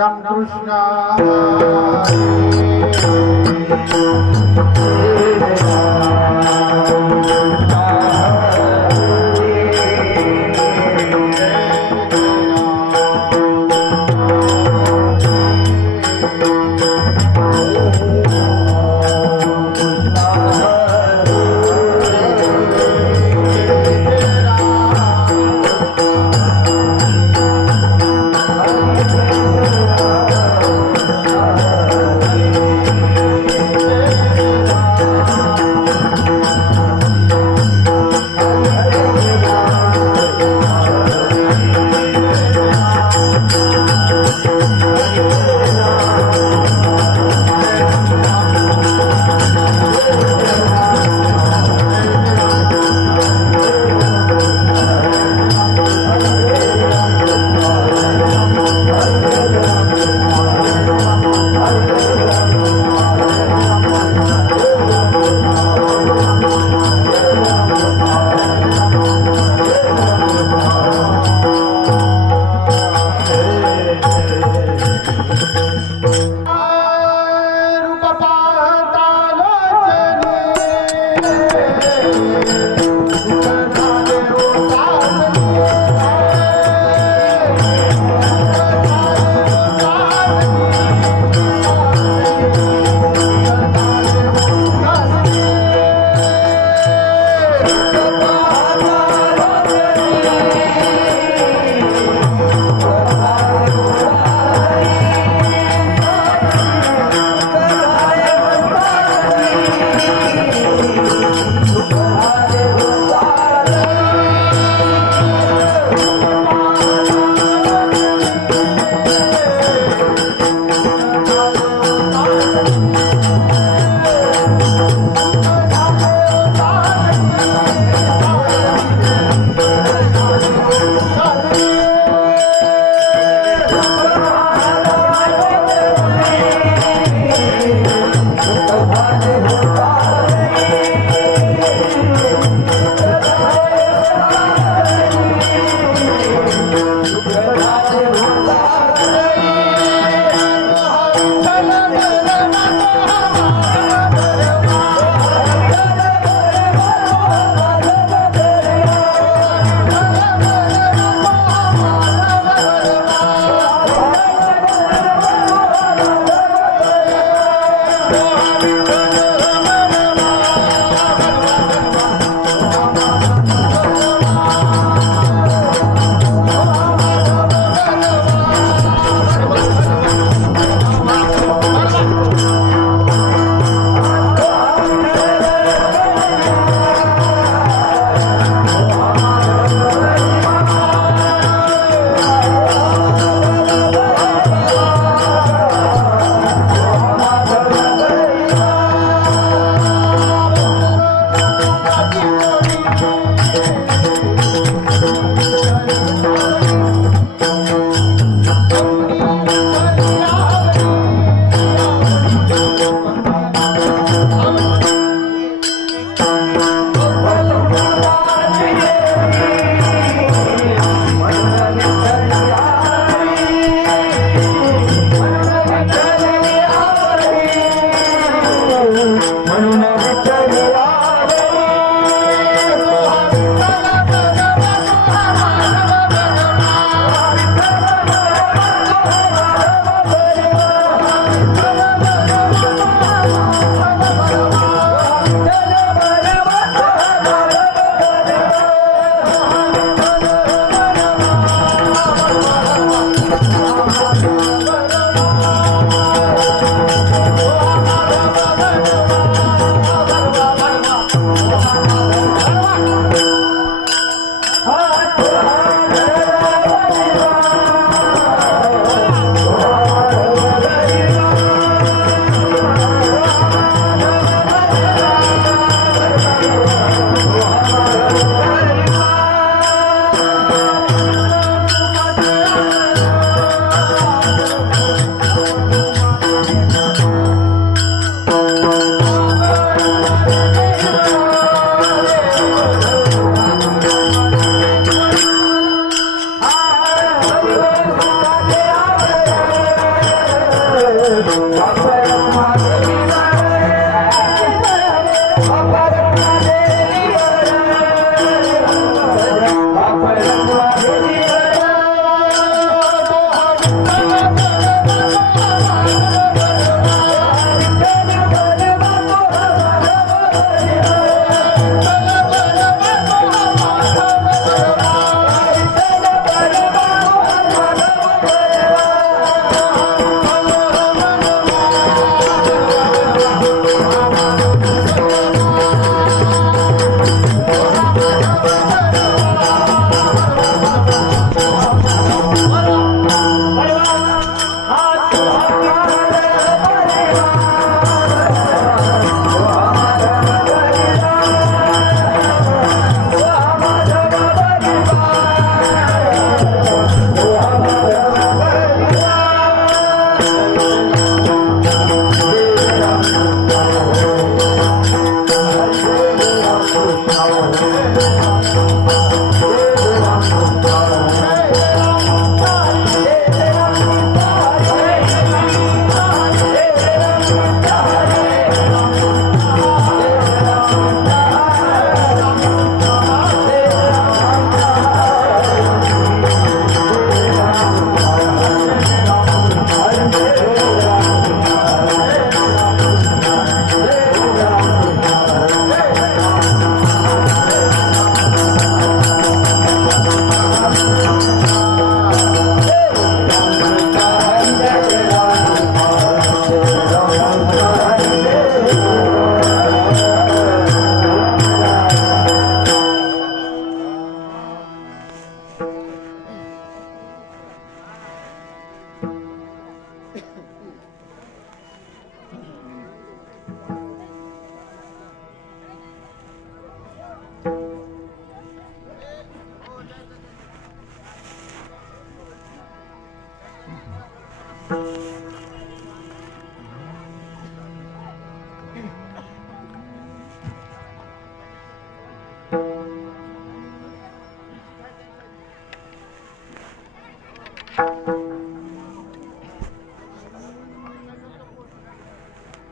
राम कृष्ण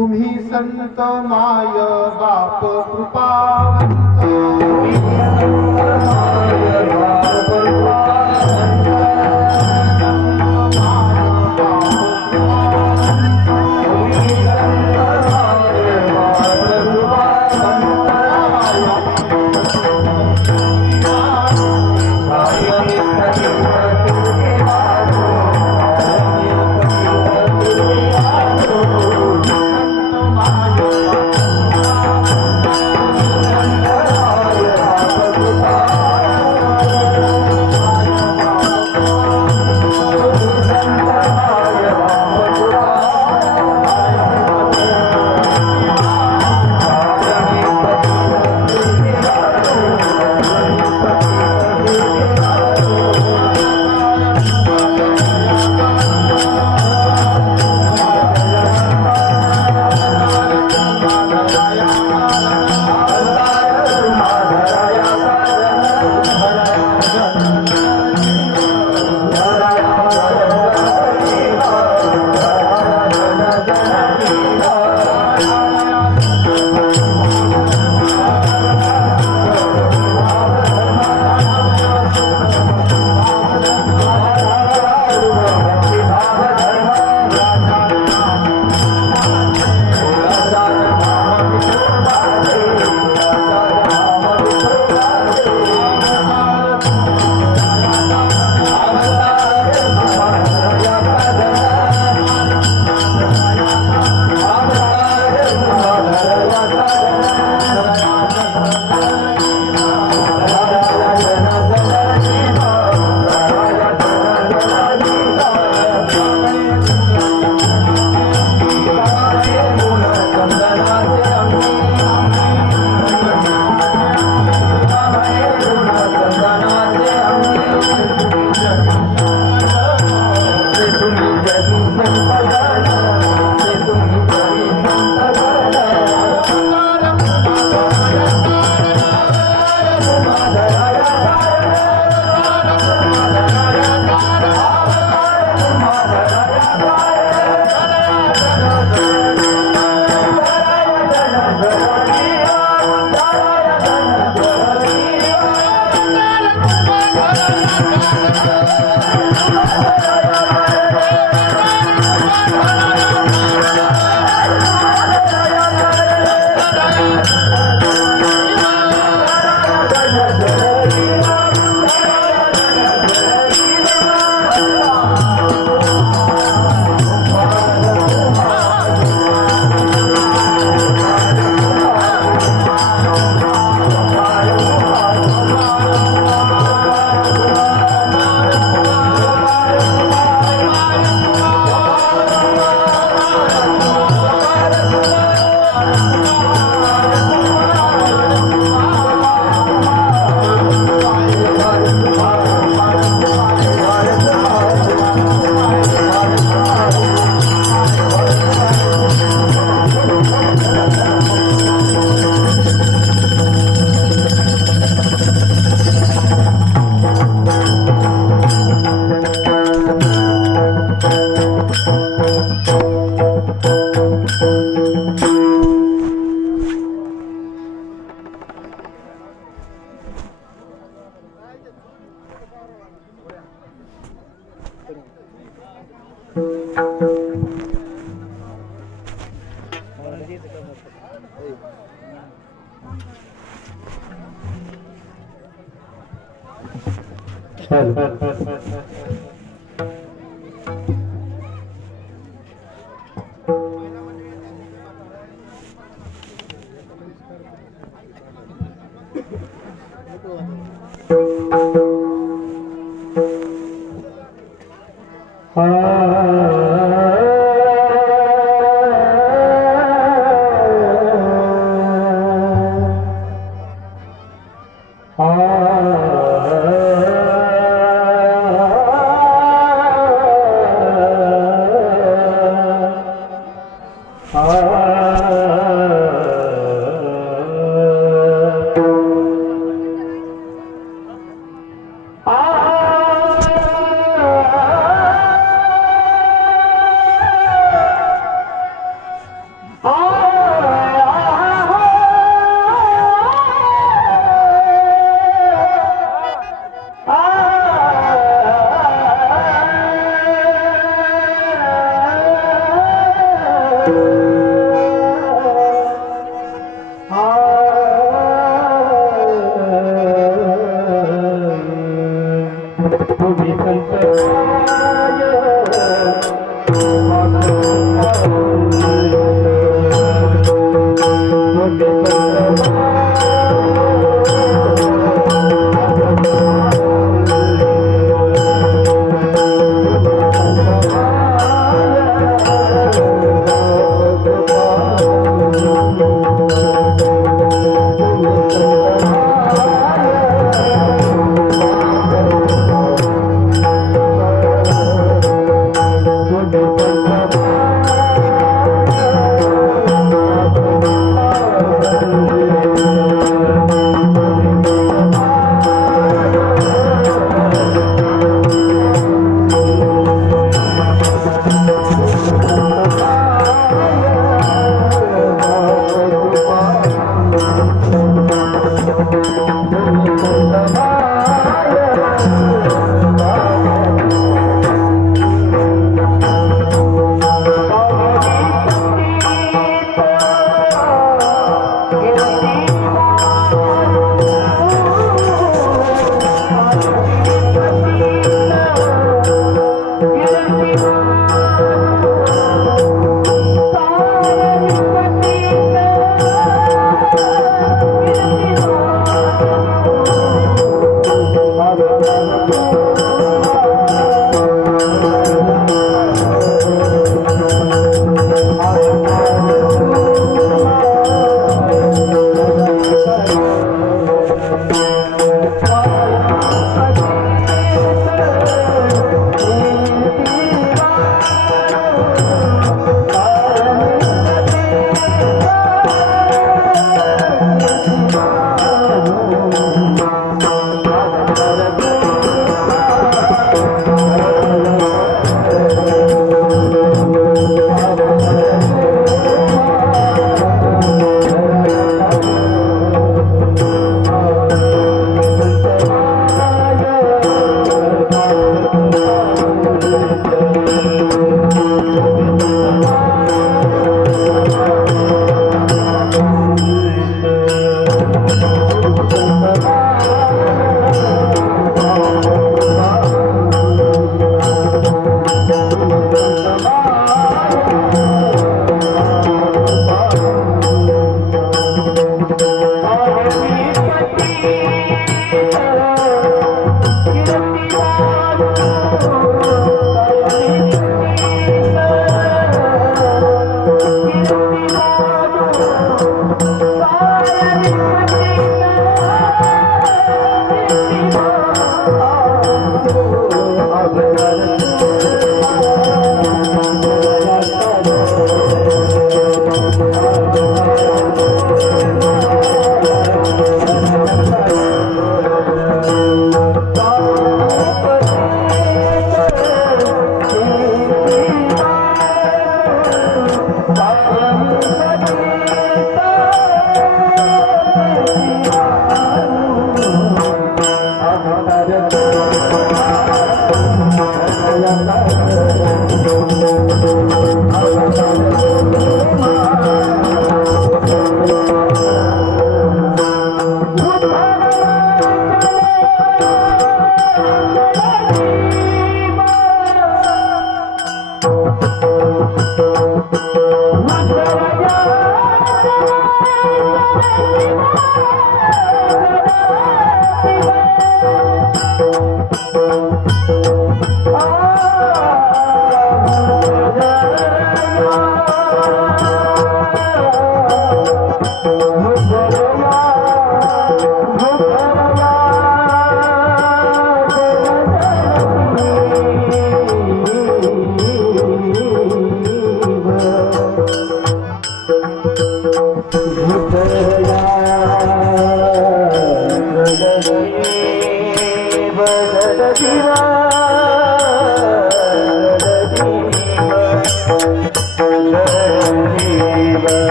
तुम्ही संत माय बाप कृपावंत, तुम्ही संत माय बाप तुम्ही संत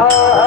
Ah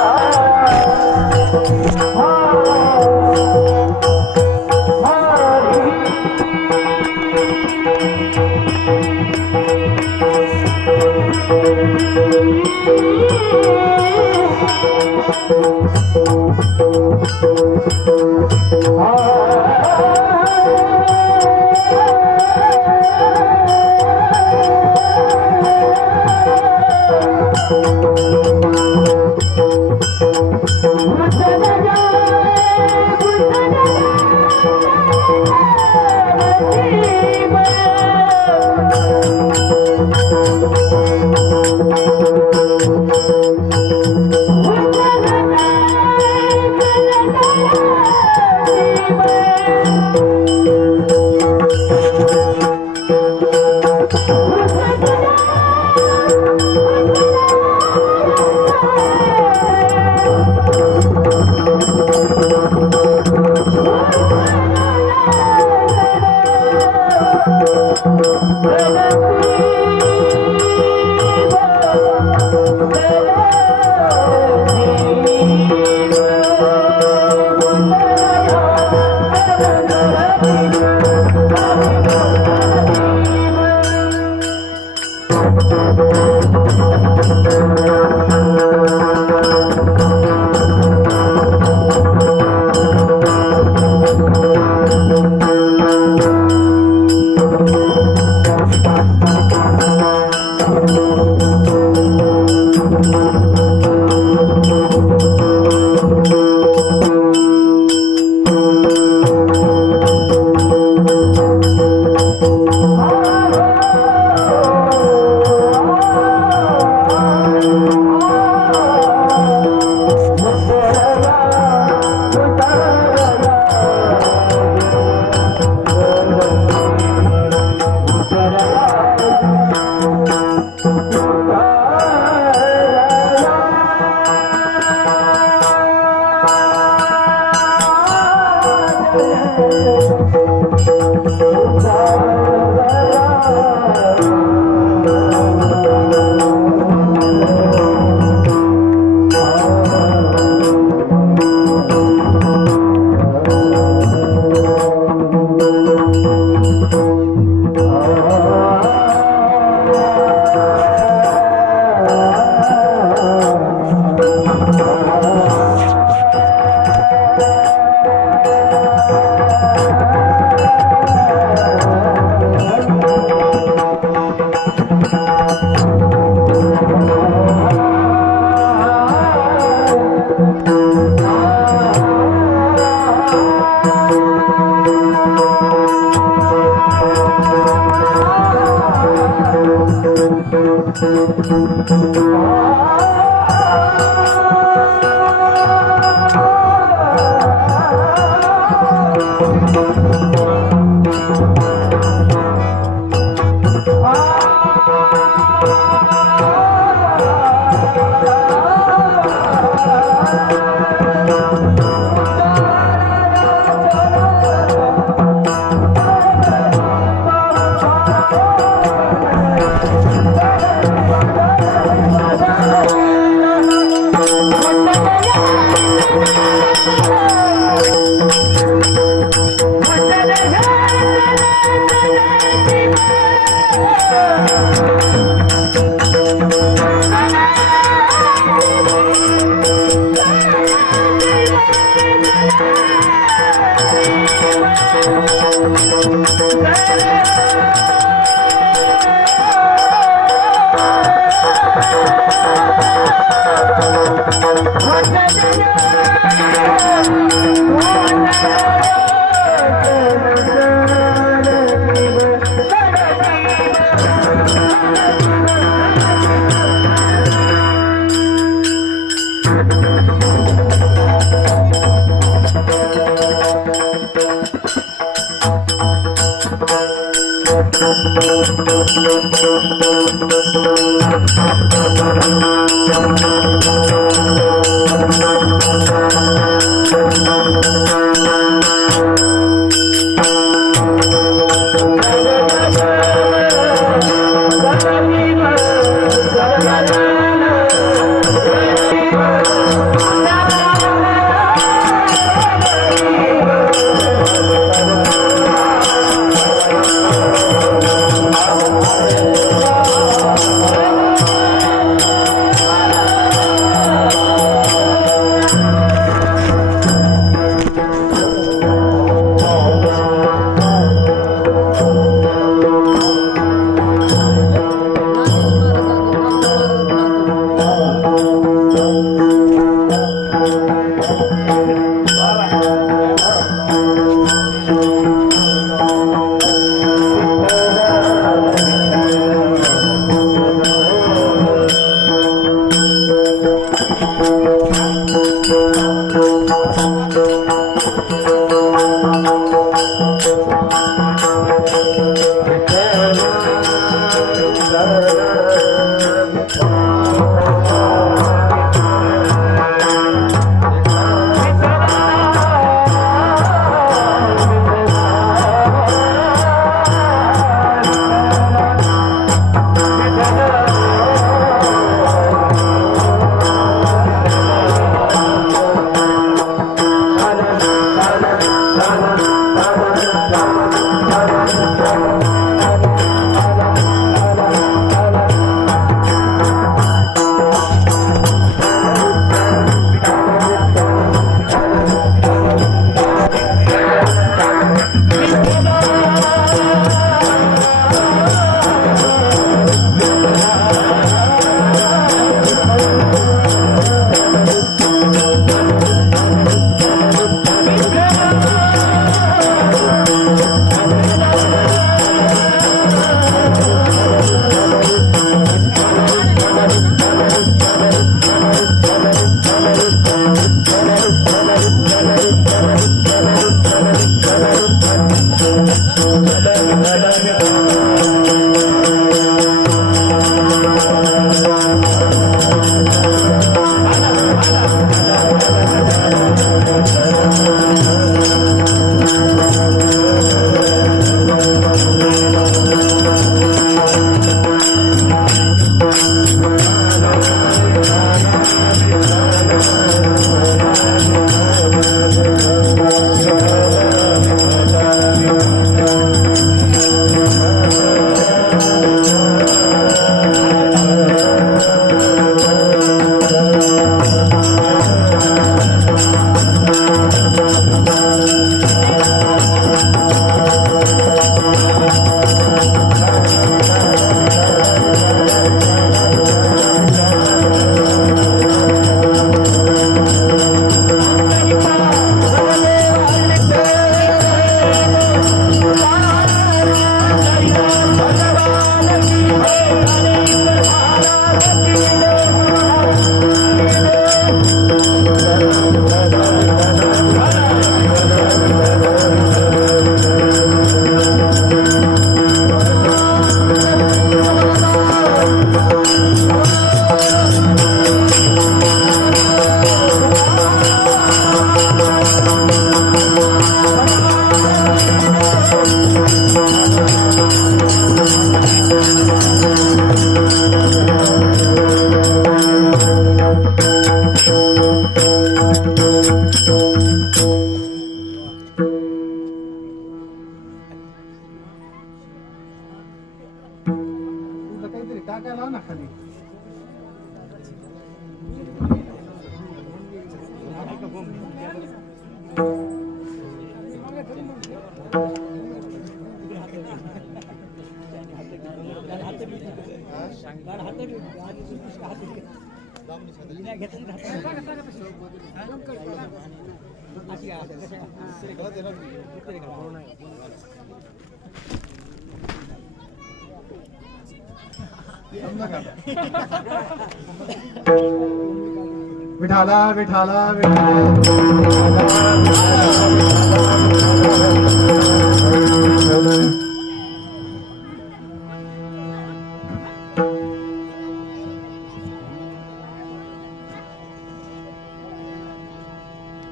विठाला विठाला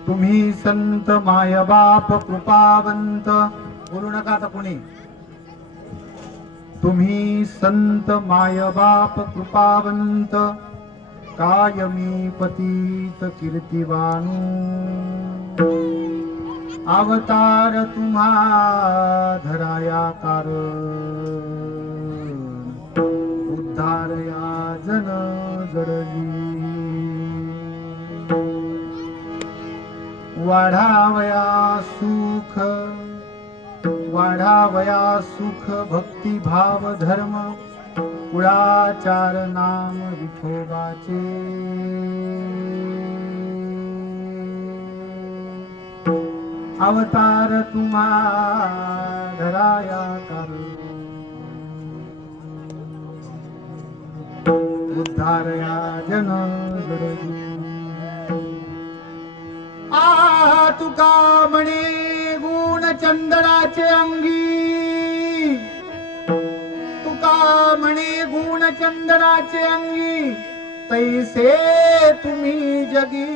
तुम्ही संत माय बाप कृपावंत बोलू नका आता कोणी तुम्ही संत माय बाप कृपावंत कायमी पतित कीर्तिवानू अवतार तुम्हा धराया कारण उद्धारया जन जडली वाढावया सुख भक्ती भाव धर्म कुळाचार नाम विठोबाचे अवतार तुम्हा धराया कर उद्धारया जन जडजी तुका म्हणे गुण चंदनाचे अंगी तुका म्हणे गुण चंदनाचे अंगी तैसे तुम्ही जगी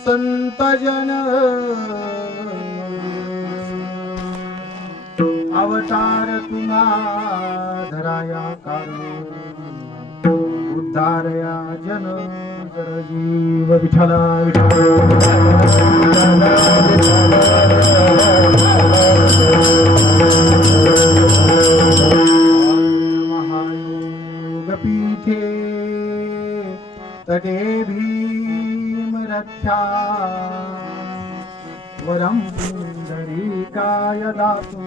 संत जन अवतार तुम्हा धराया कार उद्धारया जन जड जीव विठ्ठला महायोगपीठे तटे भीमरथ्या वरं पुंडरीकाय दातुं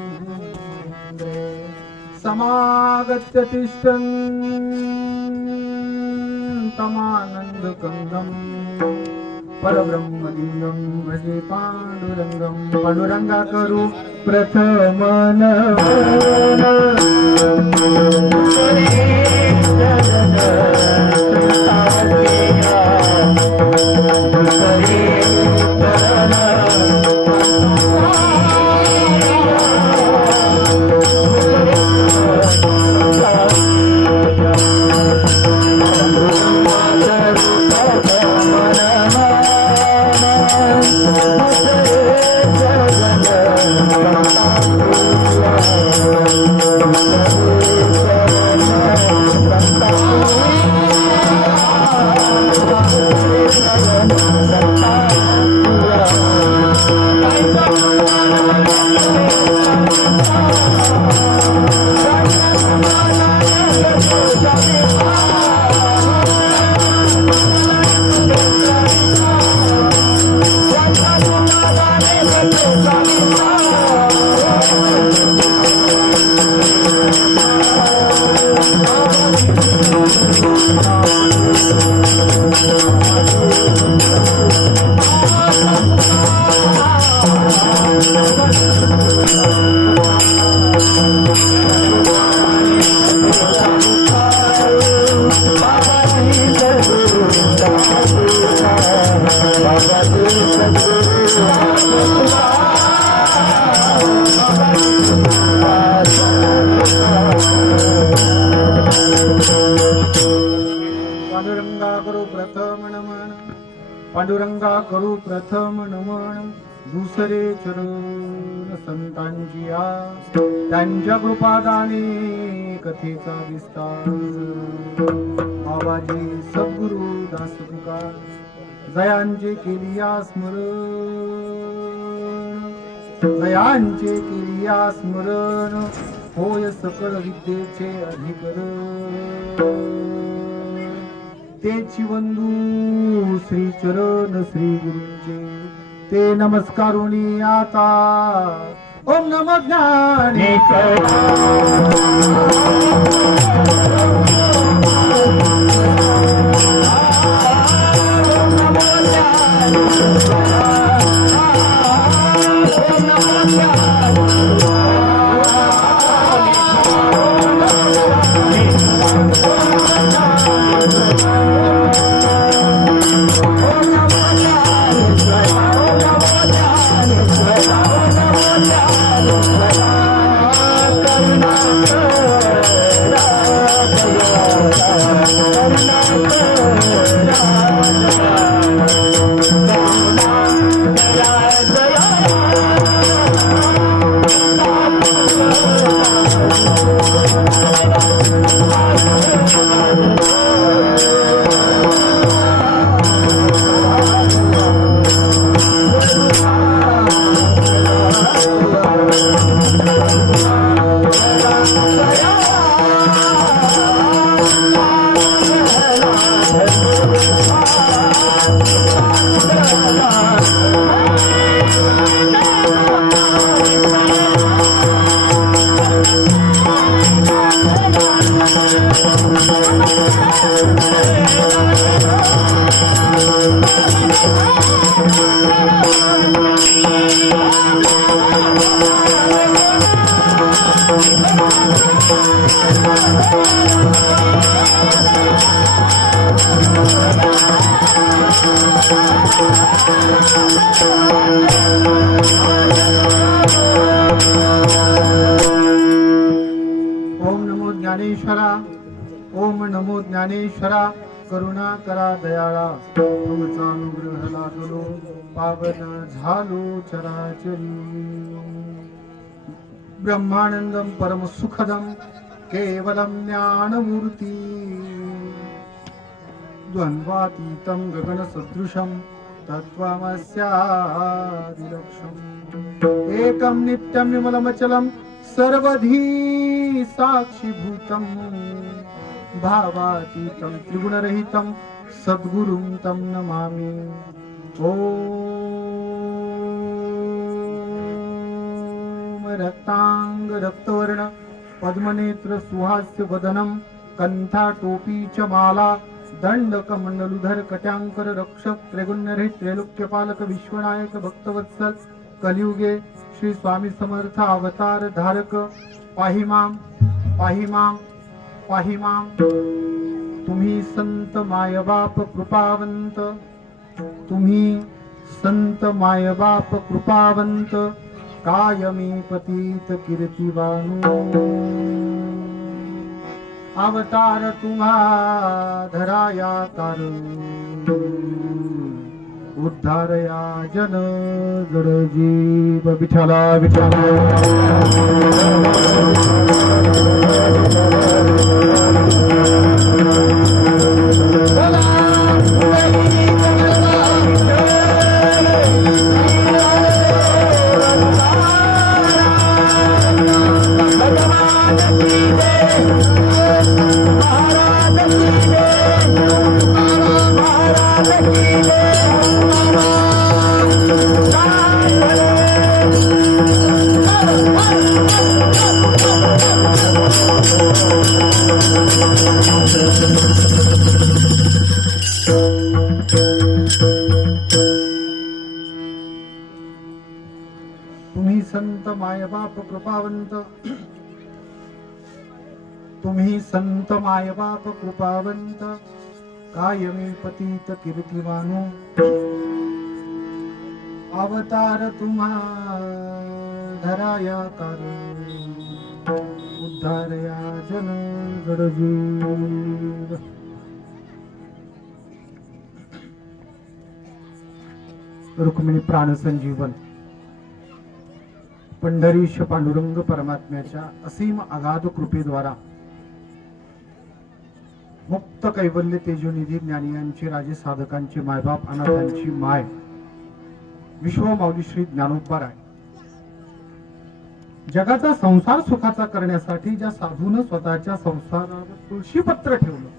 समागत्य तिष्ठन्तमानन्दकन्दं परब्रह्मलिङ्गं भजे पाण्डुरङ्गं पाण्डुरङ्गा करू प्रथमन पांडुरंगा करू प्रथम नमन दुसरे चरण संतांची आस त्यांच्या कृपादाने कथेचा विस्तार बाबाजी सद्गुरु दास तुकार जयांचे केली स्मरण जयांचे केली स्मरण होय सकळ विद्येचे अधिकरण तेची वंदू श्री चरण श्री गुरुंचे ते नमस्कारुणी आता ओम नमो ज्ञानेश्वर Oh, ओम नमो ज्ञानेश्वरा, ओम नमो ज्ञानेश्वरा, करुणा करा दयाळा, तुमचा अनुग्रह लागलो, पावन झालो चराचरी. ब्रह्मानंदम परम सुखदम केवलम ज्ञानमूर्ती, द्वंद्वातीतं गगन सदृशम तत्त्वमस्यादिलक्ष्यम्, एकं नित्यं विमलमचलं सर्वधी साक्षीभूतं, भावातीतं त्रिगुणरहितं सद्गुरुं तं नमामि. ओम रक्तांग रक्तवर्ण पद्मनेत्र सुहास्य वदनं, कंठा टोपी च माला, दंड कमंडलुधर कट्यांकर रक्षक, त्रैगुण्यरहित त्रैलोक्यपालक विश्वनायक भक्तवत्सल, कलियुगे श्री स्वामी समर्थ अवतार धारक, पाहिमाम पाहिमाम पाहिमाम. तुम्ही संत मायबाप कृपावंत, तुम्ही संत मायबाप कृपावंत, कायमी पतित कीर्तिवानु, अवतार तुम्हा धराया कार, उद्धारया जन जड जीव. विठला विठला तुम्ही संत मायबाप कृपावंत, तुम्ही संत मायबाप कृपावंत, कायमी पतित कीर्तिवानु, अवतार तुम्हा धराया कार, उद्धारया जन जड जीव. रुक्मिणी प्राण संजीवन, पंढरीश पांडुरंग परमात्म्याच्या असीम अगाध कृपेद्वारा मुक्त कैवल्य तेजोनिधी ज्ञानियांचे राजे साधकांचे मायबाप अनाथांची माय विश्वमाऊली श्री ज्ञानोबा आहे. जगाचा संसार सुखाचा करण्यासाठी ज्या साधून स्वतःच्या संसारावर तुळशीपत्र ठेवलं,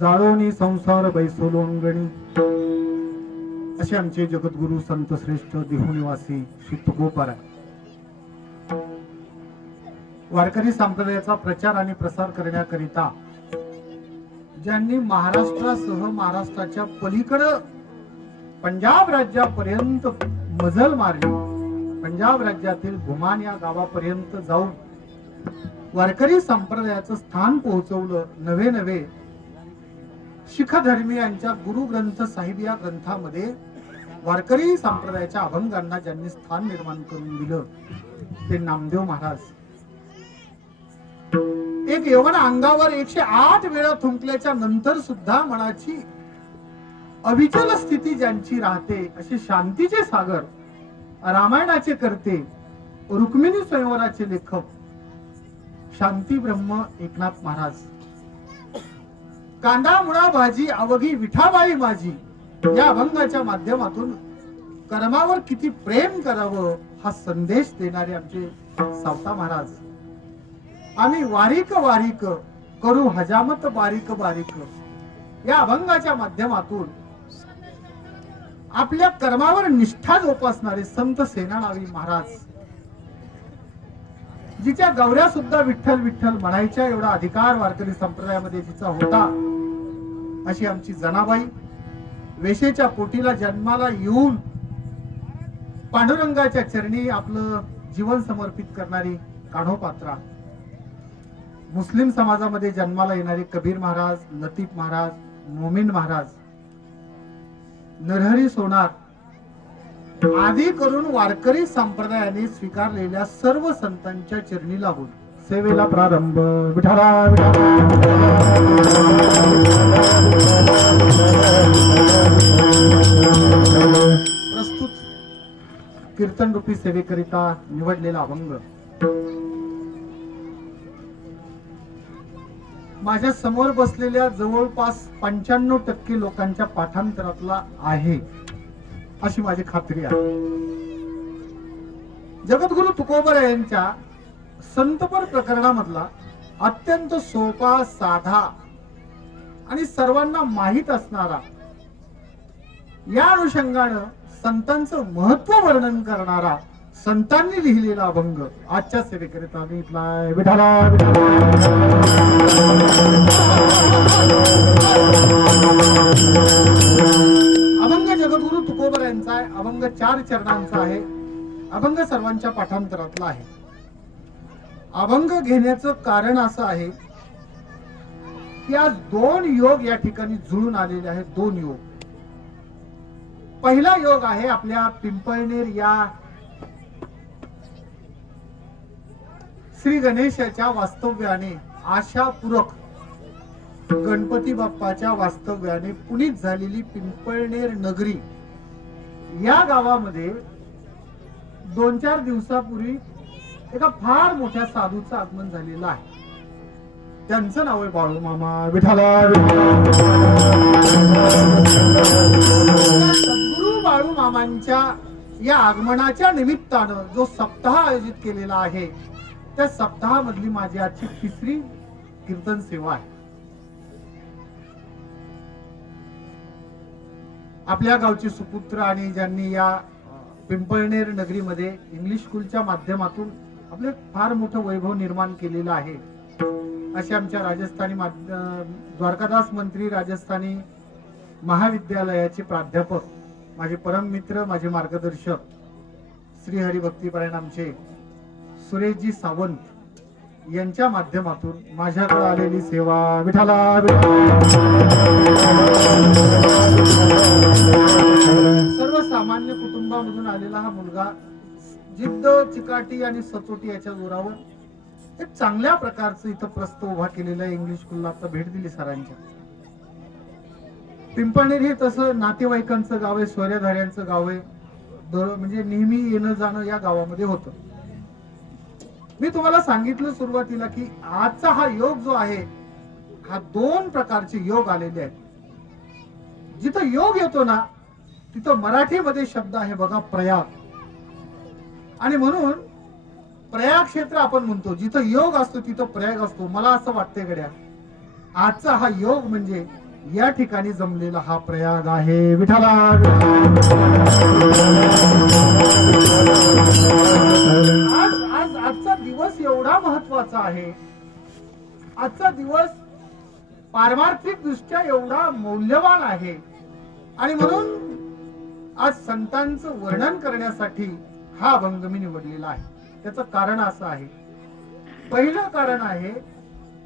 जाळोनी संसार बैसोलो अंगणी, असे आमचे जगद्गुरु संत श्रेष्ठ देहुनिवासी श्री तुकोबाराय. वारकरी संप्रदायाचा प्रचार आणि प्रसार करण्याकरिता ज्यांनी महाराष्ट्रासह महाराष्ट्राच्या पलीकडे पंजाब राज्यापर्यंत मजल मारली, पंजाब राज्यातील घुमान या गावापर्यंत जाऊन वारकरी संप्रदायाचं स्थान पोहोचवलं. नवे नवे शीख धर्मीयांच्या गुरु ग्रंथ साहिब या ग्रंथामध्ये वारकरी संप्रदायाच्या अभंगांना ज्यांनी स्थान निर्माण करून दिलं ते नामदेव महाराज. एक यवन अंगावर 108 वेळा थुंकल्याच्या नंतर सुद्धा मनाची अविचल स्थिती ज्यांची राहते, असे शांतीचे सागर, रामायणाचे करते, रुक्मिणी स्वयंवराचे लेखक शांती ब्रह्म एकनाथ महाराज. कांदा मुळा भाजी अवघी विठाबाई माझी या अभंगाच्या माध्यमातून कर्मावर किती प्रेम करावं हा संदेश देणारे आमचे सावता महाराज. आम्ही वारीक वारीक करू हजामत बारीक बारीक या अभंगाच्या माध्यमातून आपल्या कर्मावर निष्ठा जोपासणारे संत सेनानावी महाराज, जिच्या गौऱ्या सुद्धा विठ्ठल विठ्ठल म्हणायच्या एवढा अधिकार वारकरी संप्रदायामध्ये जिचा होता, अशी आमची जनाबाई. वेशेच्या पोटीला जन्माला येऊन पांडुरंगाच्या चरणी आपलं जीवन समर्पित करणारी कान्होपात्रा. मुस्लिम समाजामध्ये जन्माला येणारे कबीर महाराज, लतीफ महाराज, मोमीन महाराज, नरहरी सोनार आदी करून वारकरी संप्रदायाने स्वीकारलेल्या सर्व संतांच्या चरणी लागून सेवेला प्रारंभ. विठाला प्रस्तुत कीर्तन रूपी सेवेकरिता निवडलेला अभंग माझ्या समोर बसलेल्या जवळपास 95% लोकांच्या पाठांतरातला आहे अशी माझी खात्री आहे. जगद्गुरु तुकोबर यांच्या संतपर प्रकरणामधला अत्यंत सोपा, साधा आणि सर्वांना माहीत असणारा, या अनुषंगानं संतांचं महत्व वर्णन करणारा संतांनी लिहिलेला अभंग आजच्या सेवेकरिता घेतलाय. विठाला अभंग जगद्गुरु तुकोबर यांचा आहे. अभंग 4 चरणांचा आहे. अभंग सर्वांच्या पाठांतरातला आहे. अभंग घेण्याचं कारण असं आहे की आज 2 योग या ठिकाणी जुळून आलेले आहेत. 2 योग. पहिला योग आहे आपल्या पिंपळनेर या श्री गणेशाच्या वास्तव्याने, आशापूरक गणपती बाप्पाच्या वास्तव्याने पुनीत झालेली पिंपळनेर नगरी या गावामध्ये 2-4 दिवसापूर्वी एका फार मोठ्या साधूचं आगमन झालेलं आहे. त्यांचं नाव आहे बाळू मामा. विठाला सद्गुरु बाळू मामांच्या या आगमनाच्या निमित्तानं जो सप्ताह आयोजित केलेला आहे, त्या सप्ताहामधली माझी आजची 3री कीर्तन सेवा आहे. आपल्या गावचे सुपुत्र आणि ज्यांनी या पिंपळनेर नगरीमध्ये इंग्लिश स्कूलच्या माध्यमातून आपले फार मोठं वैभव निर्माण केलेलं आहे असे आमच्या राजस्थानी द्वारकादास मंत्री राजस्थानी महाविद्यालयाचे प्राध्यापक, माझे परम मित्र, माझे मार्गदर्शक श्री हरिभक्तीपरायण आमचे सुरेशजी सावंत यांच्या माध्यमातून माझ्याकडे आलेली सेवा. विठाला सर्वसामान्य कुटुंबामधून आलेला हा मुलगा जिद्द, चिकाटी आणि सचोटी याच्या जोरावर एक चांगल्या प्रकारचं इथं प्रस्त उभा केलेला आहे. इंग्लिश स्कूलला आता भेट दिली सरांच्या. पिंपळनेर हे तसं नातेवाईकांचं गाव आहे, सोयऱ्याधाऱ्यांचं गाव आहे. म्हणजे नेहमी येणं जाणं या गावामध्ये होतं. मी तुम्हाला सांगितलं सुरुवातीला की आजचा हा योग जो आहे, हा 2 प्रकारचे योग आलेले आहेत. जिथं योग येतो ना तिथं मराठीमध्ये शब्द आहे बघा, प्रयाग. आणि म्हणून प्रयाग क्षेत्र आपण म्हणतो. जिथं योग असतो तिथं प्रयाग असतो. मला असं वाटतंय गड्या, आजचा हा योग म्हणजे या ठिकाणी जमलेला हा प्रयाग आहे. विठाला आजचा दिवस एवढा महत्वाचा आहे. आजचा दिवस पारमार्थिक दृष्ट्या एवढा मौल्यवान आहे. आणि म्हणून आज संतांचं वर्णन करण्यासाठी हा अभंग मी निवडलेला आहे. त्याचं कारण असं आहे. पहिलं कारण आहे,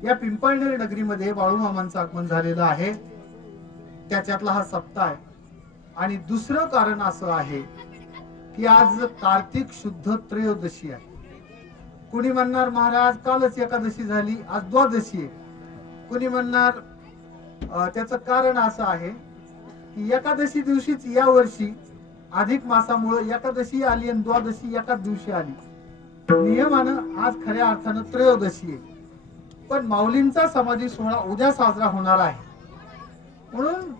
या पिंपळनेर नगरीमध्ये बाळू मामांचं आगमन झालेलं आहे, त्याच्यातला हा सप्ताह आहे. आणि दुसरं कारण असं आहे की आज कार्तिक शुद्ध त्रयोदशी आहे. कोणी म्हणणार महाराज कालच एकादशी झाली, आज द्वादशी आहे. कोणी म्हणणार त्याचं कारण असं आहे की एकादशी दिवशीच या वर्षी अधिक मासामुळे एकादशी आली आणि द्वादशी एकाच दिवशी आली. नियमानं आज खऱ्या अर्थानं त्रयोदशी आहे, पण माऊलींचा समाधी सोहळा उद्या साजरा होणार आहे. म्हणून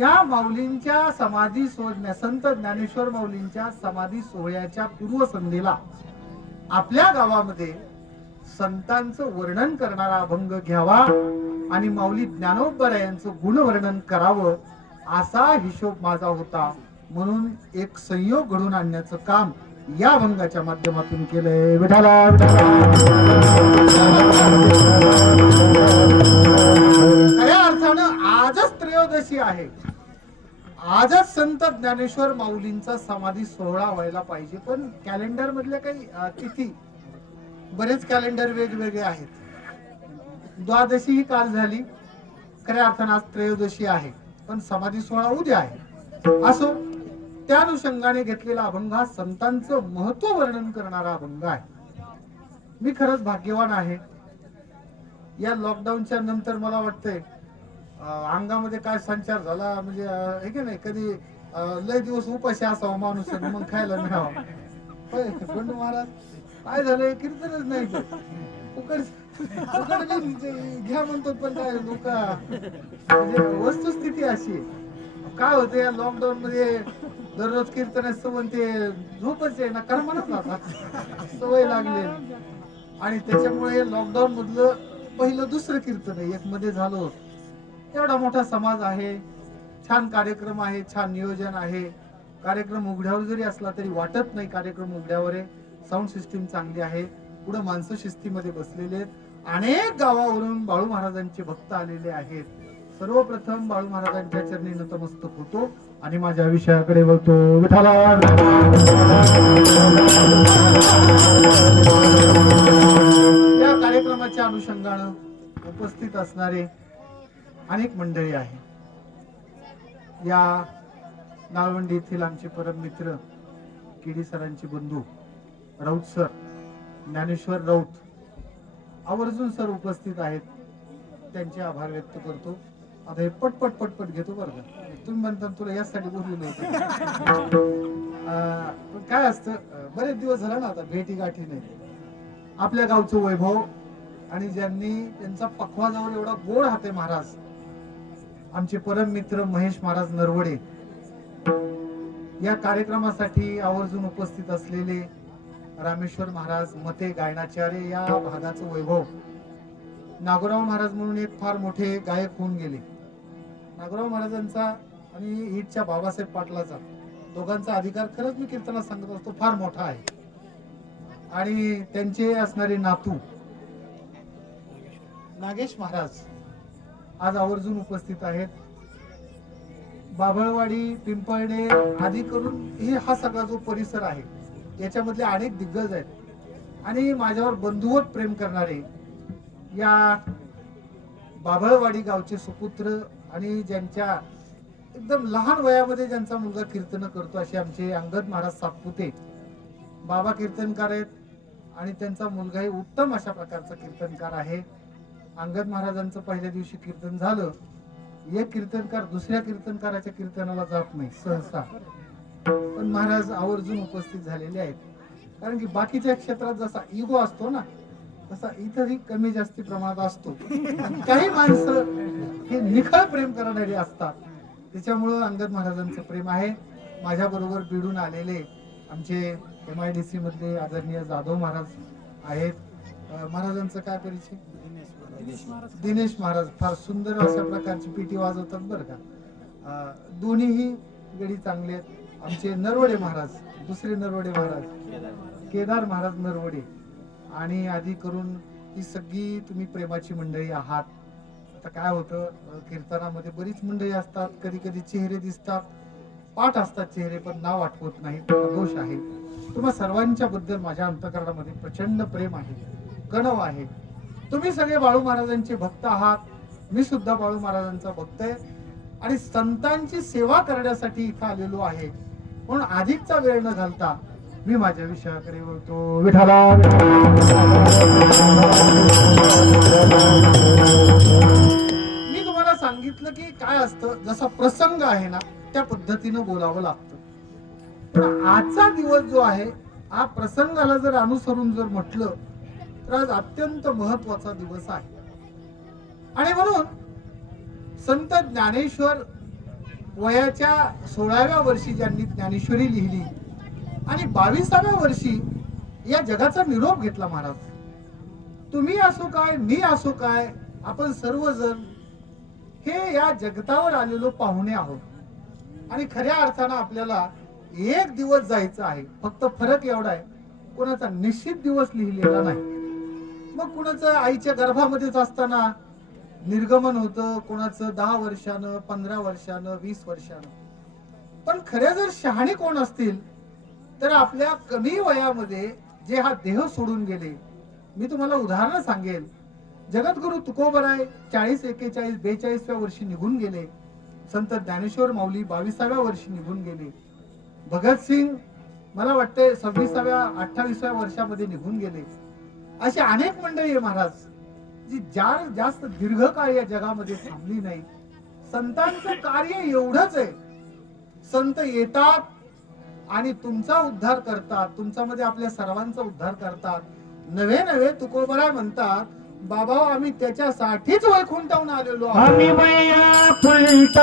या माऊलींच्या समाधी सोहळ्या, संत ज्ञानेश्वर माऊलींच्या समाधी सोहळ्याच्या पूर्वसंध्येला आपल्या गावामध्ये संतांचं वर्णन करणारा अभंग घ्यावा आणि माऊली ज्ञानोबरायांचं गुणवर्णन करावं असा हिशोब माझा होता. म्हणून एक संयोग घडून आणण्याचं काम या अभंगाच्या माध्यमातून केलंय. विठाला खऱ्या अर्थानं आजच त्रयोदशी आहे. आजच संत ज्ञानेश्वर माऊलींचा समाधी सोहळा व्हायला पाहिजे, पण कॅलेंडर मधल्या काही तिथी, बरेच कॅलेंडर वेगवेगळे आहेत. द्वादशी ही काल झाली, खऱ्या अर्थानं आज त्रयोदशी आहे, पण समाधी सोहळा उद्या आहे. असो, त्या अनुषंगाने घेतलेला अभंग हा संतांचं महत्व वर्णन करणारा अभंग आहे. मी खरंच भाग्यवान आहे. या लॉकडाऊनच्या नंतर मला वाटतंय अंगामध्ये काय संचार झाला, म्हणजे हे की नाही, कधी लय दिवस उपाशी असावा माणूस मग खायला मिळावं. बंडू महाराज काय झालंय, कीर्तनच नाही ते. फुकट घ्या म्हणतो, पण काय लोक म्हणजे वस्तुस्थिती अशी काय होते या लॉकडाऊन मध्ये, दररोज कीर्तन असतं ते झोपच आहे ना, कर्मच जातात, सवय लागली. आणि त्याच्यामुळे लॉकडाऊन मधलं पहिलं दुसरं कीर्तन आहे, एक मध्ये झालं होतं. एवढा मोठा समाज आहे, छान कार्यक्रम आहे, छान नियोजन आहे. कार्यक्रम उघड्यावर जरी असला तरी वाटत नाही कार्यक्रम उघड्यावर आहे. साऊंड सिस्टीम चांगली आहे, पुढे माणसं शिस्तीमध्ये बसलेले आहेत. अनेक गावावरून बाळू महाराजांचे भक्त आलेले आहेत. सर्वप्रथम बाळू महाराजांच्या चरणी नतमस्तक होतो आणि माझ्या विषयाकडे वळतो. विठाला या कार्यक्रमाच्या अनुषंगानं उपस्थित असणारे अनेक मंडळी आहे. या नाळवंडी येथील आमचे परम मित्र केडी सरांचे बंधू राऊत सर, ज्ञानेश्वर राऊत आवर्जून सर उपस्थित आहेत. त्यांचे आभार व्यक्त करतो. आता हे पटपट पटपट घेतो बरं का. तुम्ही म्हणता तुला यासाठी बोललेलं होतं. काय असतं, बरेच दिवस झाला ना आता भेटी गाठी नाही. आपल्या गावचं वैभव आणि ज्यांनी त्यांचा पखवाजावर एवढा गोड हात आहे महाराज, आमचे परम मित्र महेश महाराज नरवडे, या कार्यक्रमासाठी आवर्जून उपस्थित असलेले रामेश्वर महाराज मते गायनाचार्य, या भागाचं वैभव. नागोराव महाराज म्हणून एक फार मोठे गायक होऊन गेले. नागोराव महाराजांचा आणि ईटच्या बाबासाहेब पाटलाचा, दोघांचा अधिकार खरंच मी कीर्तनात सांगत असतो फार मोठा आहे. आणि त्यांचे असणारे नातू नागेश महाराज आज आवर्जून उपस्थित आहेत. बाभळवाडी, पिंपळणे आदी करून हा सगळा जो परिसर आहे याच्यामधले अनेक दिग्गज आहेत आणि माझ्यावर बंधुवत प्रेम करणारे या बाभळवाडी गावचे सुपुत्र आणि ज्यांच्या एकदम लहान वयामध्ये ज्यांचा मुलगा कीर्तन करतो असे आमचे अंगद महाराज सातपुते. बाबा कीर्तनकार आहेत आणि त्यांचा मुलगाही उत्तम अशा प्रकारचा कीर्तनकार आहे. अंगद महाराजांचं पहिल्या दिवशी कीर्तन झालं, एक कीर्तनकार दुसऱ्या कीर्तनकाराच्या कीर्तनाला जात नाही सहसा, पण महाराज आवर्जून उपस्थित झालेले आहेत. कारण की बाकीच्या क्षेत्रात जसा इगो असतो ना, तसा इथंही कमी जास्ती प्रमाणात असतो. काही माणसं हे निखळ प्रेम करणारे असतात, त्याच्यामुळं अंगद महाराजांचं प्रेम आहे. माझ्या बरोबर बिडून आलेले आमचे MIDC मधले आदरणीय जाधव महाराज आहेत. महाराजांचं काय परिचय? दिनेश महाराज फार सुंदर अशा प्रकारची पेटी वाजवतात बरं का. दोन्हीही गडी चांगले आहेत. आमचे नरवडे महाराज, दुसरे नरवडे महाराज केदार महाराज नरवडे, आणि आधी करून ही सगळी तुम्ही प्रेमाची मंडळी आहात. आता काय होतं, कीर्तनामध्ये बरीच मंडळी असतात, कधी कधी चेहरे दिसतात, पाठ असतात चेहरे, पण नाव आठवत नाही, दोष आहे. तुम्हा सर्वांच्या बद्दल माझ्या अंतःकरणामध्ये प्रचंड प्रेम आहे, कणव आहे. तुम्ही सगळे बाळू महाराजांचे भक्त आहात, मी सुद्धा बाळू महाराजांचा भक्त आहे आणि संतांची सेवा करण्यासाठी इथं आलेलो आहे. म्हणून अधिकचा वेळ न घालता मी माझ्या विषयाकडे वळतो. विठाला मी तुम्हाला सांगितलं की काय असतं, जसा प्रसंग आहे ना त्या पद्धतीनं बोलावं लागतं. पण आजचा दिवस जो आहे हा प्रसंगाला जर अनुसरून जर म्हटलं तर आज अत्यंत महत्वाचा दिवस आहे. आणि म्हणून संत ज्ञानेश्वर वयाच्या 16व्या वर्षी ज्यांनी ज्ञानेश्वरी लिहिली आणि 22व्या वर्षी या जगाचा निरोप घेतला महाराज. तुम्ही असो काय, मी असो काय, आपण सर्वजण हे या जगतावर आलेलो पाहुणे आहोत आणि खऱ्या अर्थानं आपल्याला एक दिवस जायचं आहे. फक्त फरक एवढा आहे, कोणाचा निश्चित दिवस लिहिलेला नाही. मग कुणाचं आईच्या गर्भामध्येच असताना निर्गमन होतं, कोणाचं 10 वर्षानं, 15 वर्षानं, 20 वर्षानं. पण खऱ्या जर शहाणे कोण असतील तर आपल्या कमी वयामध्ये जे हा देह सोडून गेले. मी तुम्हाला उदाहरण सांगेल, जगद्गुरु तुकोबराय 40, 41, 42व्या वर्षी निघून गेले. संत ज्ञानेश्वर माऊली 22व्या वर्षी निघून गेले. भगतसिंग मला वाटते 26व्या 28व्या वर्षामध्ये निघून गेले. अशी अनेक मंडळी आहे महाराज, जी जास्त दीर्घकाळ या जगामध्ये थांबली नाही. संतांचं कार्य एवढंच आहे, संत येतात आणि तुमचा उद्धार करतात, तुमच्यामध्ये आपल्या सर्वांचा उद्धार करतात. नवे नवे तुकोबराय म्हणतात, बाबा आम्ही त्याच्यासाठीच वैकुंठाहून आलेलो आहोत. आम्ही मैया फुलट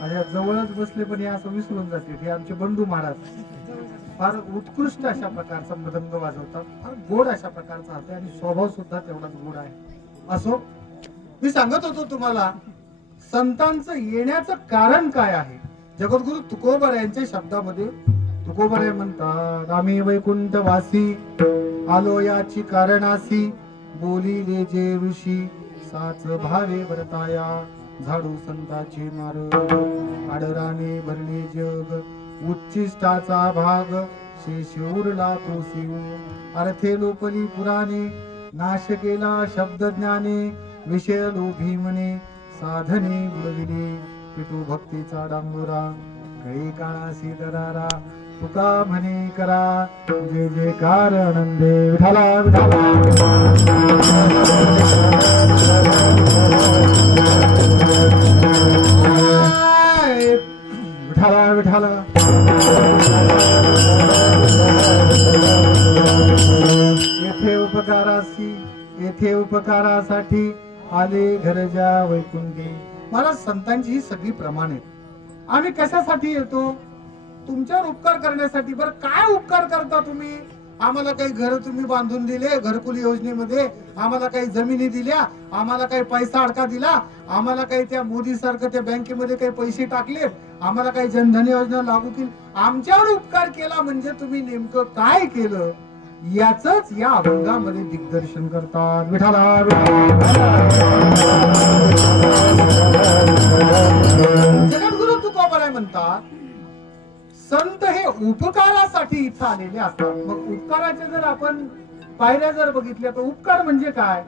माझ्या जवळच बसले पण हे असं विसरून जाते. हे आमचे बंधू महाराज फार उत्कृष्ट अशा प्रकारचा मृदंग वाजवतात, फार गोड अशा प्रकारचा आहे आणि स्वभाव सुद्धा तेवढाच गोड आहे. असो, मी सांगत होतो तुम्हाला संतांचं येण्याचं कारण काय आहे. जगद्गुरु तुकोबराय यांच्या शब्दामध्ये तुकोबराय म्हणतात, आम्ही वैकुंठ वासी आलो याची कारणासी, बोलिले जे ऋषी साच भावे वर्ताया, झाडू संताचे मार्ग आडराने भरले जग, उच्चिष्टाचा भाग शेष उरला तो शिव, अर्थे लोपली पुराणे नाश केला शब्द ज्ञाने, विषय लोभी म्हणे साधने बुडविले, पिटू भक्तीचा डांगोरा गळी काळासी दरारा, तुका म्हणे करा जे जे कार आनंदे विठाला विठाला. विठाला विठाला. येथे उपकारासाठी आले घरजा वैकुंठी. मला संतांची ही सगळी प्रमाण आहेत. आम्ही कशासाठी येतो? तुमच्यावर उपकार करण्यासाठी. बरं काय उपकार करता तुम्ही? आम्हाला काही घर तुम्ही बांधून दिले घरकुल योजनेमध्ये, आम्हाला काही जमिनी दिल्या, आम्हाला काही पैसा अडका दिला, आम्हाला काही त्या मोदी सारखं त्या बँकेमध्ये काही पैसे टाकले, आम्हाला काही जनधन योजना लागू केली. आमच्यावर उपकार केला म्हणजे तुम्ही नेमकं काय केलं याचंच या अभंगामध्ये दिग्दर्शन करतात. विठाला जगद्गुरु तुकोबराय म्हणतात, संत हे उपकारासाठी इथं आलेले असतात. मग उपकाराच्या जर आपण पायऱ्या जर बघितल्या तर उपकार म्हणजे काय?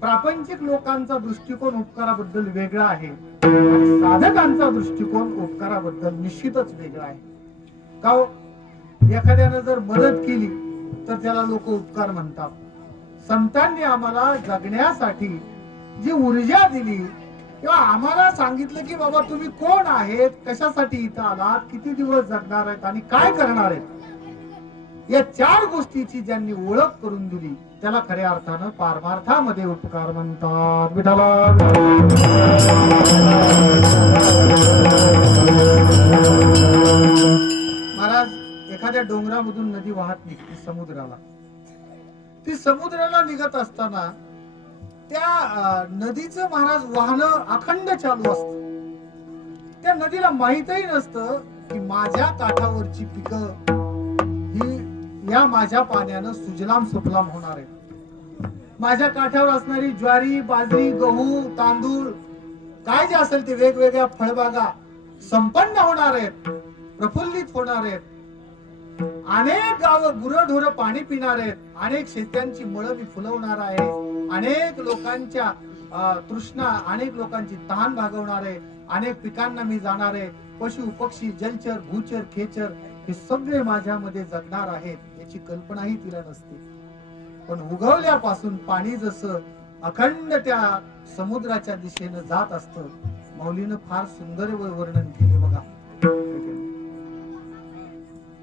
प्रापंचिक लोकांचा दृष्टिकोन उपकाराबद्दल वेगळा आहे, साधकांचा दृष्टिकोन उपकाराबद्दल निश्चितच वेगळा आहे. का हो? एखाद्याने जर मदत केली तर त्याला लोक उपकार म्हणतात. संतांनी आम्हाला जगण्यासाठी जी ऊर्जा दिली किंवा आम्हाला सांगितलं की बाबा तुम्ही कोण आहेत, कशासाठी इथं आलात, किती दिवस जगणार आहेत आणि काय करणार आहेत, या 4 गोष्टीची ज्यांनी ओळख करून दिली त्याला खऱ्या अर्थानं पारमार्थामध्ये उपकार म्हणतात. विठाला महाराज, एखाद्या डोंगरामधून नदी वाहत निघते समुद्राला. ती समुद्राला निघत असताना त्या नदीचं महाराज वाहनं अखंड चालू असत. त्या नदीला माहितही नसतं की माझ्या काठावरची पिकं ही या माझ्या पाण्यानं सुजलाम सुफलाम होणार आहे. माझ्या काठावर असणारी ज्वारी, बाजरी, गहू, तांदूळ काय जे असेल ते वेगवेगळ्या फळबागा संपन्न होणार आहेत. प्रफुल्लित होणार आहेत. अनेक गाव गुरढोर पाणी पिणार आहेत. अनेक शेत्यांची मळं मी फुलवणार आहे. अनेक लोकांच्या तृष्णा, अनेक लोकांची तहान भागवणार आहे. अनेक पिकांना मी जाणार आहे. पशु पक्षी जलचर भूचर खेचर हे सगळे माझ्यामध्ये जगणार आहेत. याची कल्पनाही तिला नसते. पण उगवल्यापासून पाणी जसं अखंड त्या समुद्राच्या दिशेनं जात असतं, माऊलीनं फार सुंदर वर्णन केले बघा.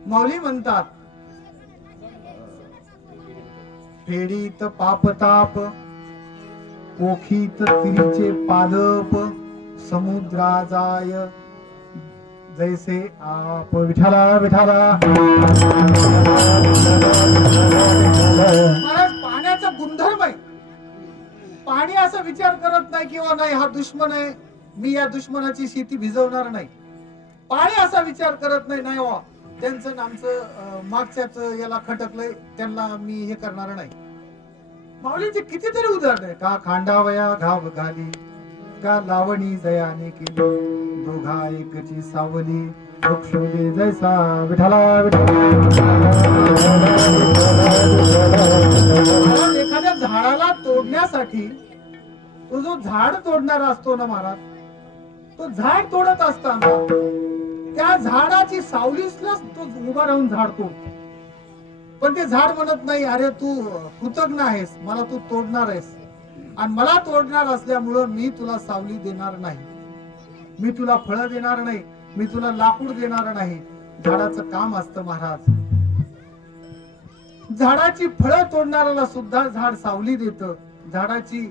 माऊली म्हणतात, फेडीत पापताप ओखीत तिरीचे पादप समुद्रा जाय जैसे आप. विठाला विठाला. महाराज, पाण्याचा गुणधर्म आहे. पाणी असा विचार करत नाही किंवा नाही हा दुश्मन आहे, मी या दुश्मनाची शेती भिजवणार नाही. पाणी असा विचार करत नाही, नाही वा त्यांचं आमचं मागच्याच याला खटकलंय, त्यांना मी हे करणार नाही. माऊलींचे कितीतरी उदाहरण आहे. का खांडावया घाव घाली, का लावणी जयाने केली, दोघा एकची सावली वृक्षोदे जैसा. विठाला एखाद्या झाडाला तोडण्यासाठी तो जो झाड तोडणारा असतो ना महाराज, तो झाड तोडत असताना त्या झाडाची सावलीलाच तो उभा राहून झाड तोडतो. पण ते झाड म्हणत नाही, अरे तू कृतज्ञ आहेस, मला तू तोडणार आहेस आणि मला तोडणार असल्यामुळं मी तुला सावली देणार नाही, मी तुला फळं देणार नाही, मी तुला लाकूड देणार नाही. झाडाचं काम असतं महाराज. झाडाची फळं तोडणाऱ्याला सुद्धा झाड सावली देतं. झाडाची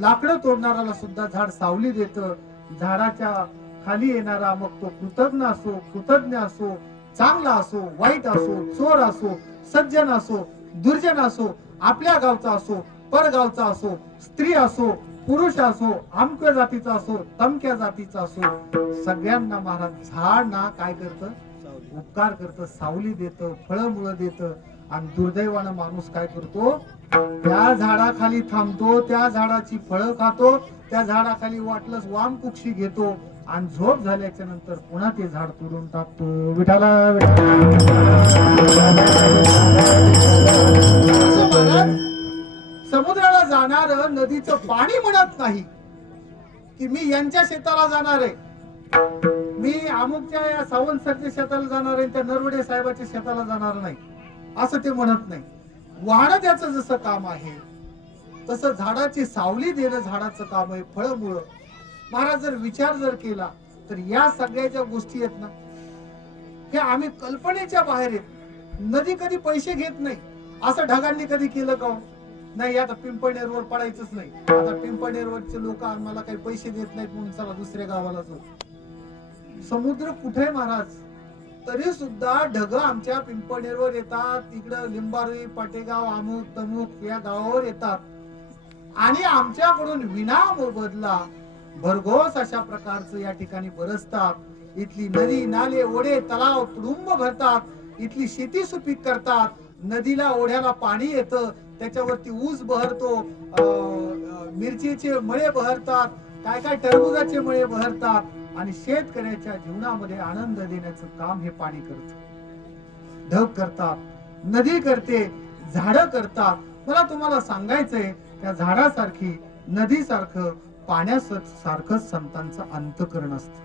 लाकडं तोडणाऱ्याला सुद्धा झाड सावली देतं. झाडाच्या खाली येणारा मग तो कृतज्ञ असो, कृतज्ञ असो, चांगला असो, वाईट असो, चोर असो, सज्जन असो, दुर्जन असो, आपल्या गावचा असो, परगावचा असो, स्त्री असो, पुरुष असो, अमक्या जातीचा असो, तमक्या जातीचा असो, सगळ्यांना महाराज झाड ना काय करतं, उपकार करतं, सावली देतं, फळं मुळं देतं. आणि दुर्दैवानं माणूस काय करतो, त्या झाडाखाली थांबतो, त्या झाडाची फळं खातो, त्या झाडाखाली वाटलंच वाम कुक्षी घेतो आणि झोप झाल्याच्या नंतर पुन्हा ते झाड तोडून टाकतो. विठाला समुद्राला जाणार नदीचं पाणी म्हणत नाही की मी यांच्या शेताला जाणार आहे, मी अमुकच्या या सावंत सरच्या शेताला जाणार आहे, त्या नरवडे साहेबाच्या शेताला जाणार नाही, असं ते म्हणत नाही. वाहन त्याचं जसं काम आहे तसं झाडाची सावली देणं झाडाचं काम आहे, फळं मुळं. महाराज जर विचार जर केला तर या सगळ्या ज्या गोष्टी आहेत ना, हे आम्ही कल्पनेच्या बाहेर आहेत. नदी कधी पैसे घेत नाही, असं ढगांनी कधी केलं का? नाही, आता पिंपळनेरवर पडायचंच नाही, आता पिंपळनेरवरचे लोक आम्हाला काही पैसे देत नाहीत म्हणून चला दुसऱ्या गावाला जाऊ. समुद्र कुठे महाराज, तरी सुद्धा ढग आमच्या पिंपळनेरवर येतात, तिकडं लिंबारुई, पाटेगाव, अमुक तमुक या गावावर येतात आणि आमच्याकडून विना मोबदला भरघोस अशा प्रकारचं या ठिकाणी बरसतात. इथली नदी नाले ओढे तलाव तुडुंब भरतात, इथली शेती सुपीक करतात. नदीला ओढ्याला पाणी येतं, त्याच्यावरती ऊस बहरतो, मिरचीचे मळे बहरतात, काय काय टरबुजाचे मळे बहरतात आणि शेतकऱ्याच्या जीवनामध्ये आनंद देण्याचं काम हे पाणी करतं. ढग करतात, नदी करते, झाडं करतात. मला तुम्हाला सांगायचंय, त्या झाडासारखी, नदीसारखं, पाण्यासारखंच संतांचं अंतःकरण असतं.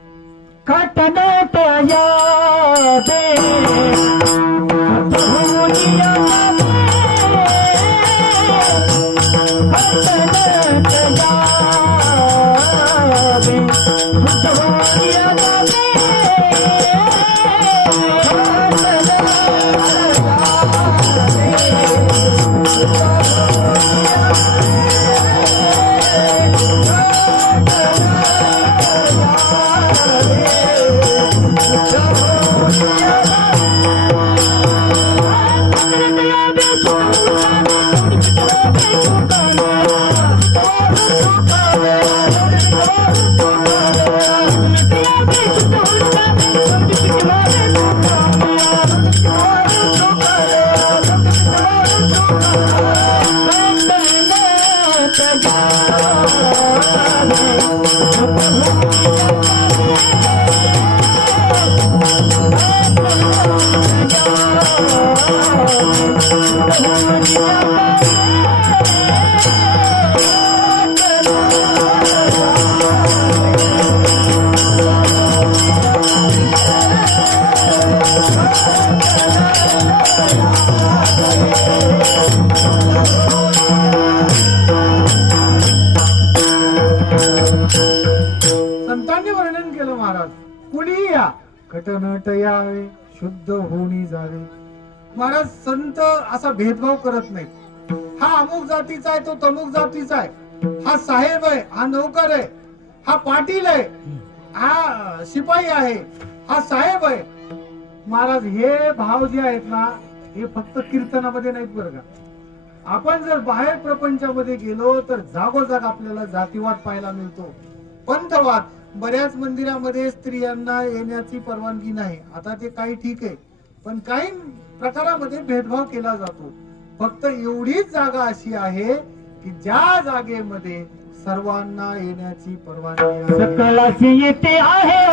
Thank you. नट यावे शुद्ध होणी जावे. महाराज संत असा भेदभाव करत नाहीत. हा अमुक जातीचा आहे, तो तमुक जातीचा आहे, हा साहेब आहे, हा नौकर आहे, हा पाटील आहे, हा शिपाई आहे, हा साहेब आहे. महाराज हे भाव जे आहेत ना, हे फक्त कीर्तनामध्ये नाहीत बरं का. आपण जर बाहेर प्रपंचामध्ये गेलो तर जागोजाग आपल्याला जातीवाद पाहायला मिळतो, पंथवाद. बऱ्याच मंदिरामध्ये स्त्रियांना येण्याची परवानगी नाही. आता ते काही ठीक आहे, पण काही प्रकारामध्ये भेदभाव केला जातो. फक्त एवढीच जागा अशी आहे की ज्या जागेमध्ये सर्वांना येण्याची परवानगी आहे. सकळाचे येते आहे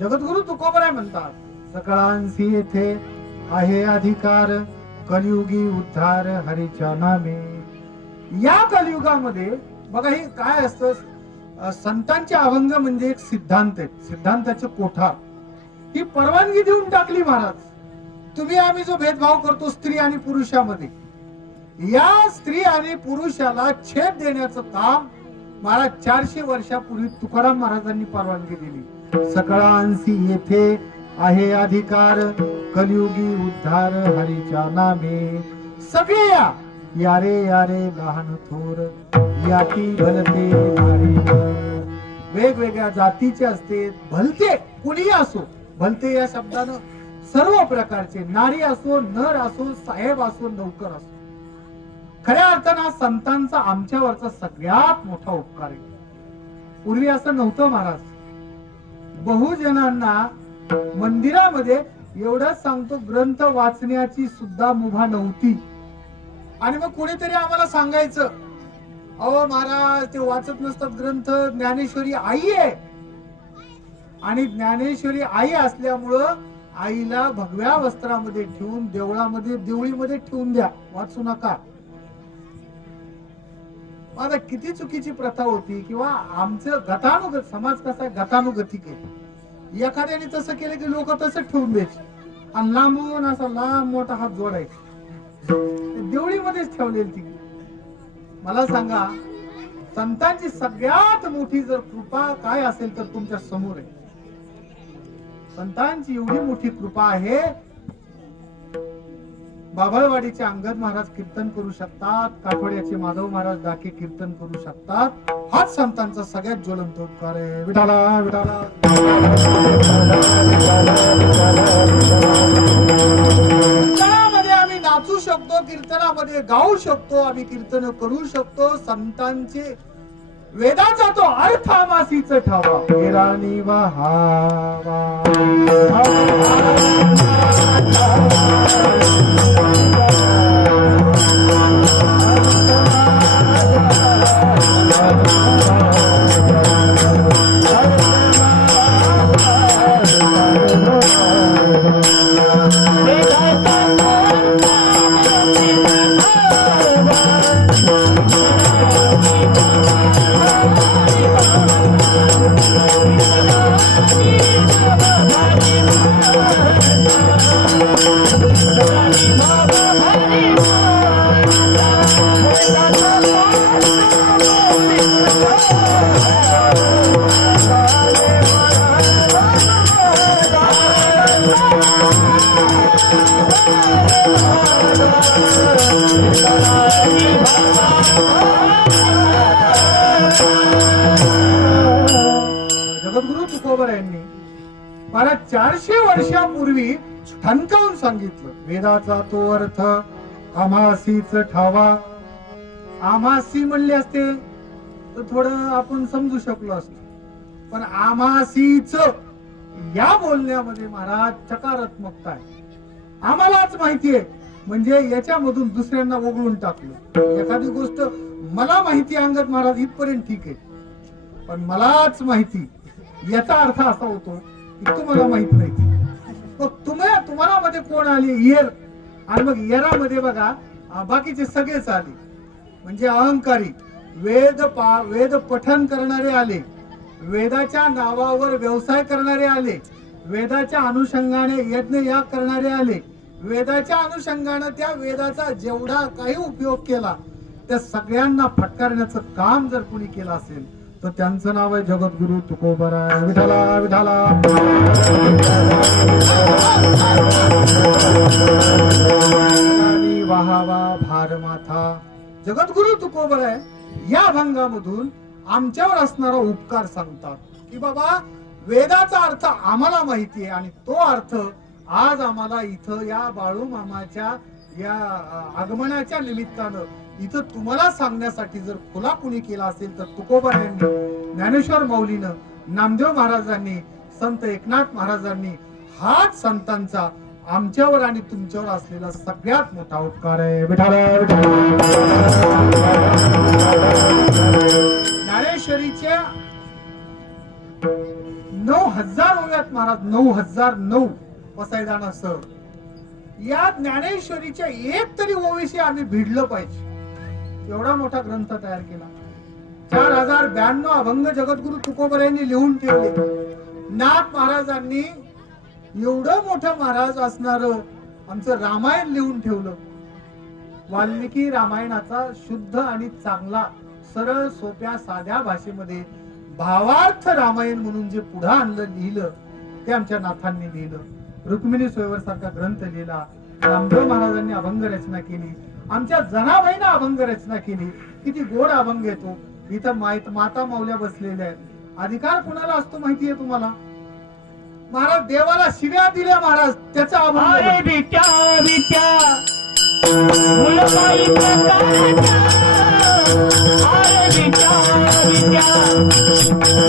जगद्गुरु तुकोबराय म्हणतात, सकळांसी येथे आहे अधिकार, कलियुगी उद्धार हरीच्या नामे. या कलियुगामध्ये बघा हे काय असतं, संतांचे अभंग म्हणजे एक सिद्धांत आहे, सिद्धांताचे कोठार. ही परवानगी देऊन टाकली महाराज. तुम्ही आम्ही जो भेदभाव करतो स्त्री आणि पुरुषामध्ये, या स्त्री आणि पुरुषाला छेद देण्याचं काम महाराज 400 वर्षापूर्वी तुकाराम महाराजांनी परवानगी दिली. सकळांसी येथे आहे अधिकार, कलियुगी उद्धार हरीच्या नामे. सगळे या यारे यारे लहान थोर, याती भलते नारी. वेगवेगळ्या जातीचे असते, भलते कुणी असो. भलते या शब्दानं सर्व प्रकारचे, नारी असो, नर असो, साहेब असो, नौकर असो. खऱ्या अर्थानं संतांचा आमच्यावरचा सगळ्यात मोठा उपकार आहे. पूर्वी असं नव्हतं महाराज. बहुजनांना मंदिरामध्ये एवढंच सांगतो, ग्रंथ वाचण्याची सुद्धा मुभा नव्हती. आणि मग कोणीतरी आम्हाला सांगायचं, अहो महाराज ते वाचत नसतात ग्रंथ, ज्ञानेश्वरी आई आहे. आणि ज्ञानेश्वरी आई असल्यामुळं आईला भगव्या वस्त्रामध्ये ठेवून देवळामध्ये देवळीमध्ये ठेवून द्या, वाचू नका. आता किती चुकीची प्रथा होती. किंवा आमचं गतानुगत समाज कसा आहे, गतानुगतिक आहे. एखाद्याने तसं केलं की लोक तसं ठेवून द्यायचे आणि लांबून असा लांब मोठा हात जोडायचा. देवळीमध्येच ठेवलेली ती. मला सांगा, संतांची सगळ्यात मोठी जर कृपा काय असेल तर तुमच्या समोर आहे. संतांची एवढी मोठी कृपा आहे. बाभळवाडीचे अंगद महाराज कीर्तन करू शकतात, काठोड्याचे माधव महाराज डाके कीर्तन करू शकतात. हाच संतांचा सगळ्यात ज्वलंत उपकार आहे. विठाला विठाला. कीर्तनामध्ये आम्ही नाचू शकतो, कीर्तनामध्ये गाऊ शकतो, आम्ही कीर्तन करू शकतो. संतांचे वेदाचा तो अर्थ आमासीच ठावा, हेरानी वहावा. Bye. जगद्गुरु तुकोबर यांनी मला 400 वर्षापूर्वी ठणकावून सांगितलं, वेदाचा तो अर्थ आमासीच ठावा. आमासी म्हणले असते तर थोडं आपण समजू शकलो असतो, पण आमासीच या बोलण्यामध्ये महाराज सकारात्मकता आहे. आम्हालाच माहिती आहे म्हणजे याच्यामधून दुसऱ्यांना वगळून टाकलं. एखादी गोष्ट मला माहिती अंगत महाराज इथपर्यंत ठीक आहे, पण मलाच माहिती याचा अर्थ असा होतो की तुम्हाला माहित नाही. मग तुम्हाला मध्ये कोण आले, इयर, आणि मग इयरामध्ये बघा बाकीचे सगळेच आले. म्हणजे अहंकारी वेद पठन करणारे आले, वेदाच्या नावावर व्यवसाय करणारे आले, वेदाच्या अनुषंगाने यज्ञ याग करणारे आले, वेदाच्या अनुषंगाने त्या वेदाचा जेवढा काही उपयोग केला त्या सगळ्यांना फटकारण्याचं काम जर कोणी केलं असेल तर त्यांचं नाव आहे जगद्गुरु तुकोबराय. विठाला विठाला. वाहावा भारमाथा. जगद्गुरु तुकोबराय या अभंगामधून आमच्यावर असणारा उपकार सांगतात की बाबा वेदाचा अर्थ आम्हाला माहिती आहे आणि तो अर्थ आज आम्हाला इथं या बाळू मामाच्या या आगमनाच्या निमित्तानं इथं तुम्हाला सांगण्यासाठी जर खुला कुणी केला असेल तर तुकोबारायांनी, ज्ञानेश्वर माऊलीनं, नामदेव महाराजांनी, संत एकनाथ महाराजांनी हाच संतांचा आमच्यावर आणि तुमच्यावर असलेला सगळ्यात मोठा उपकार आहे. ज्ञानेश्वरीच्या 9000 ओव्यात महाराज 9009 पसायदानासह या ज्ञानेश्वरीच्या एक तरी ओवीशी आम्ही भिडलं पाहिजे. एवढा मोठा ग्रंथ तयार केला. 4092 अभंग जगद्गुरु तुकोबर यांनी लिहून ठेवले. नाथ महाराजांनी एवढं मोठं महाराज असणार आमचं रामायण लिहून ठेवलं. वाल्मिकी रामायणाचा शुद्ध आणि चांगला सरळ सोप्या साध्या भाषेमध्ये भावार्थ रामायण म्हणून जे पुढे आणलं लिहिलं ते आमच्या नाथांनी लिहिलं. रुक्मिणी स्वयंवर सारखा ग्रंथ लिहिला. नामदेव महाराजांनी अभंग रचना केली. आमच्या जनाबाईनं अभंग रचना केली. किती गोड अभंग येतो. इथं माता माऊल्या बसलेल्या आहेत. अधिकार कुणाला असतो माहितीये तुम्हाला? महाराज देवाला शिव्या दिल्या महाराज त्याचा अभंग. अरे बिट्या बिट्या मुलबाई प्रकाराच्या, अरे बिट्या बिट्या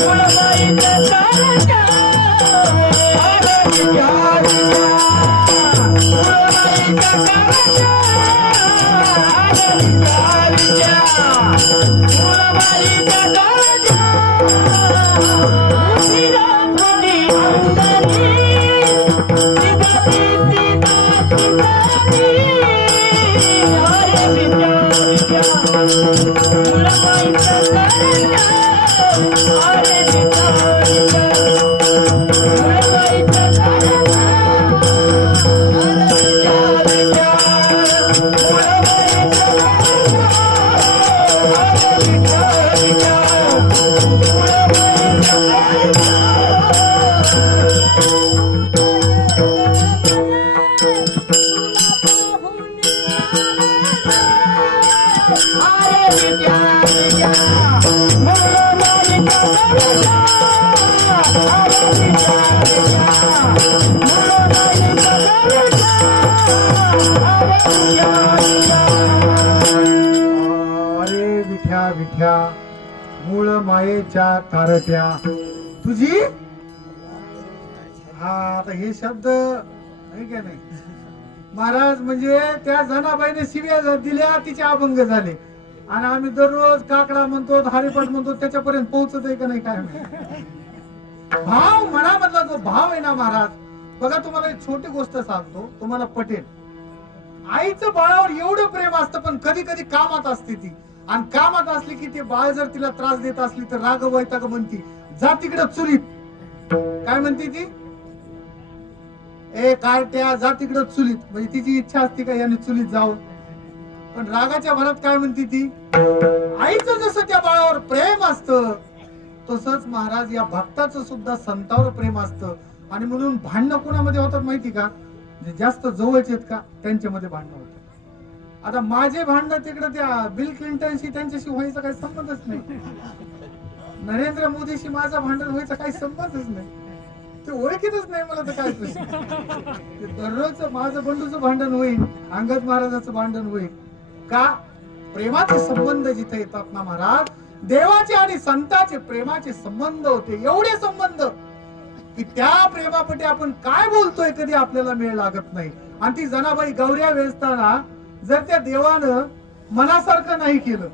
मुलबाई प्रकाराच्या, अरे बिट्या बिट्या मुलबाई प्रकाराच्या, अरे बिट्या बिट्या मुलबाई प्रकाराच्या. विराधुनी अंतरी विठ्या मूळ मायेच्या कारट्या तुझी. हा आता हे शब्द आहे का नाही महाराज? म्हणजे त्या जनाबाईने शिव्या दिल्या तिचे अभंग झाले आणि आम्ही दररोज काकडा म्हणतो, हरिपाठ म्हणतो, त्याच्यापर्यंत पोहोचत आहे का नाही काय माहिती. भाव मनामधला जो भाव आहे ना महाराज, बघा तुम्हाला एक छोटी गोष्ट सांगतो, तुम्हाला पटेल. आईचं बाळावर एवढं प्रेम असतं पण कधी कधी कामात असते ती, आणि कामात असली की ते बाळ जर तिला त्रास देत असली तर राग वैताग म्हणती, जा तिकडे चुलीत. काय म्हणते ती? ए कार्ट्या जा तिकडे चुलीत. म्हणजे तिची इच्छा असते का याने चुलीत जावं, पण रागाच्या भरात काय म्हणते ती? आईचं जसं त्या बाळावर प्रेम असतं तसंच महाराज या भक्ताचं सुद्धा संतावर प्रेम असतं. आणि म्हणून भांडणं कोणामध्ये होतात माहिती का? जे जास्त जवळचे आहेत का त्यांच्यामध्ये भांडणं होतात. आता माझे भांडण तिकडे त्या बिल क्लिंटनशी त्यांच्याशी व्हायचा काही संबंधच नाही. नरेंद्र मोदीशी माझं भांडण व्हायचा काही संबंधच नाही. ते ओळखीतच नाही मला तर काय प्रश्न. ते दररोजचं माझं बंडूचं भांडण होईल, अंगद महाराजाचं भांडण होईल का? प्रेमाचे संबंध जिथे येतात ना महाराज, देवाचे आणि संतांचे प्रेमाचे संबंध होते. एवढे संबंध की त्या प्रेमापटी आपण काय बोलतोय कधी आपल्याला मेळ लागत नाही. आणि ती जनाबाई गौऱ्या वेचताना जर त्या देवानं मनासारखं नाही केलं,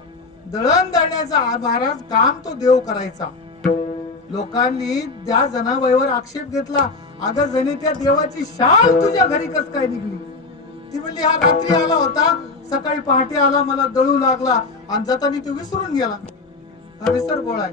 दळण दळण्याचा महाराज काम तो देव करायचा. लोकांनी त्या जनाबाईवर आक्षेप घेतला, अगं जणी त्या देवाची शाल तुझ्या घरी कस काय निघली? ती म्हणली हा रात्री आला होता, सकाळी पहाटे आला, मला दळू लागला आणि जाताना तो विसरून गेला. हा विसर बोळाय.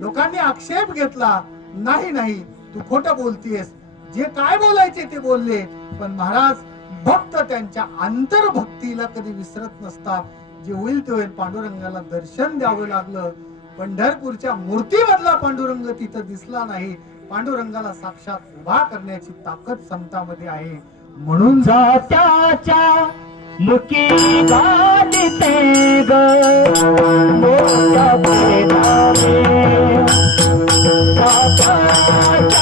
लोकांनी आक्षेप घेतला, नाही नाही तू खोटं बोलतीयस, जे काय बोलायचे ते बोलले. पण महाराज भक्त त्यांच्या अंतर्भक्तीला कधी विसरत नसतात. जे होईल ते होईल. पांडुरंगाला दर्शन द्यावं लागलं. पंढरपूरच्या मूर्तीमधला पांडुरंग तिथं दिसला नाही. पांडुरंगाला साक्षात उभा करण्याची ताकद संतांमध्ये आहे. म्हणून जात्याच्या मुकी गालिते ग मोठ्या प्रेमाने, जात्याच्या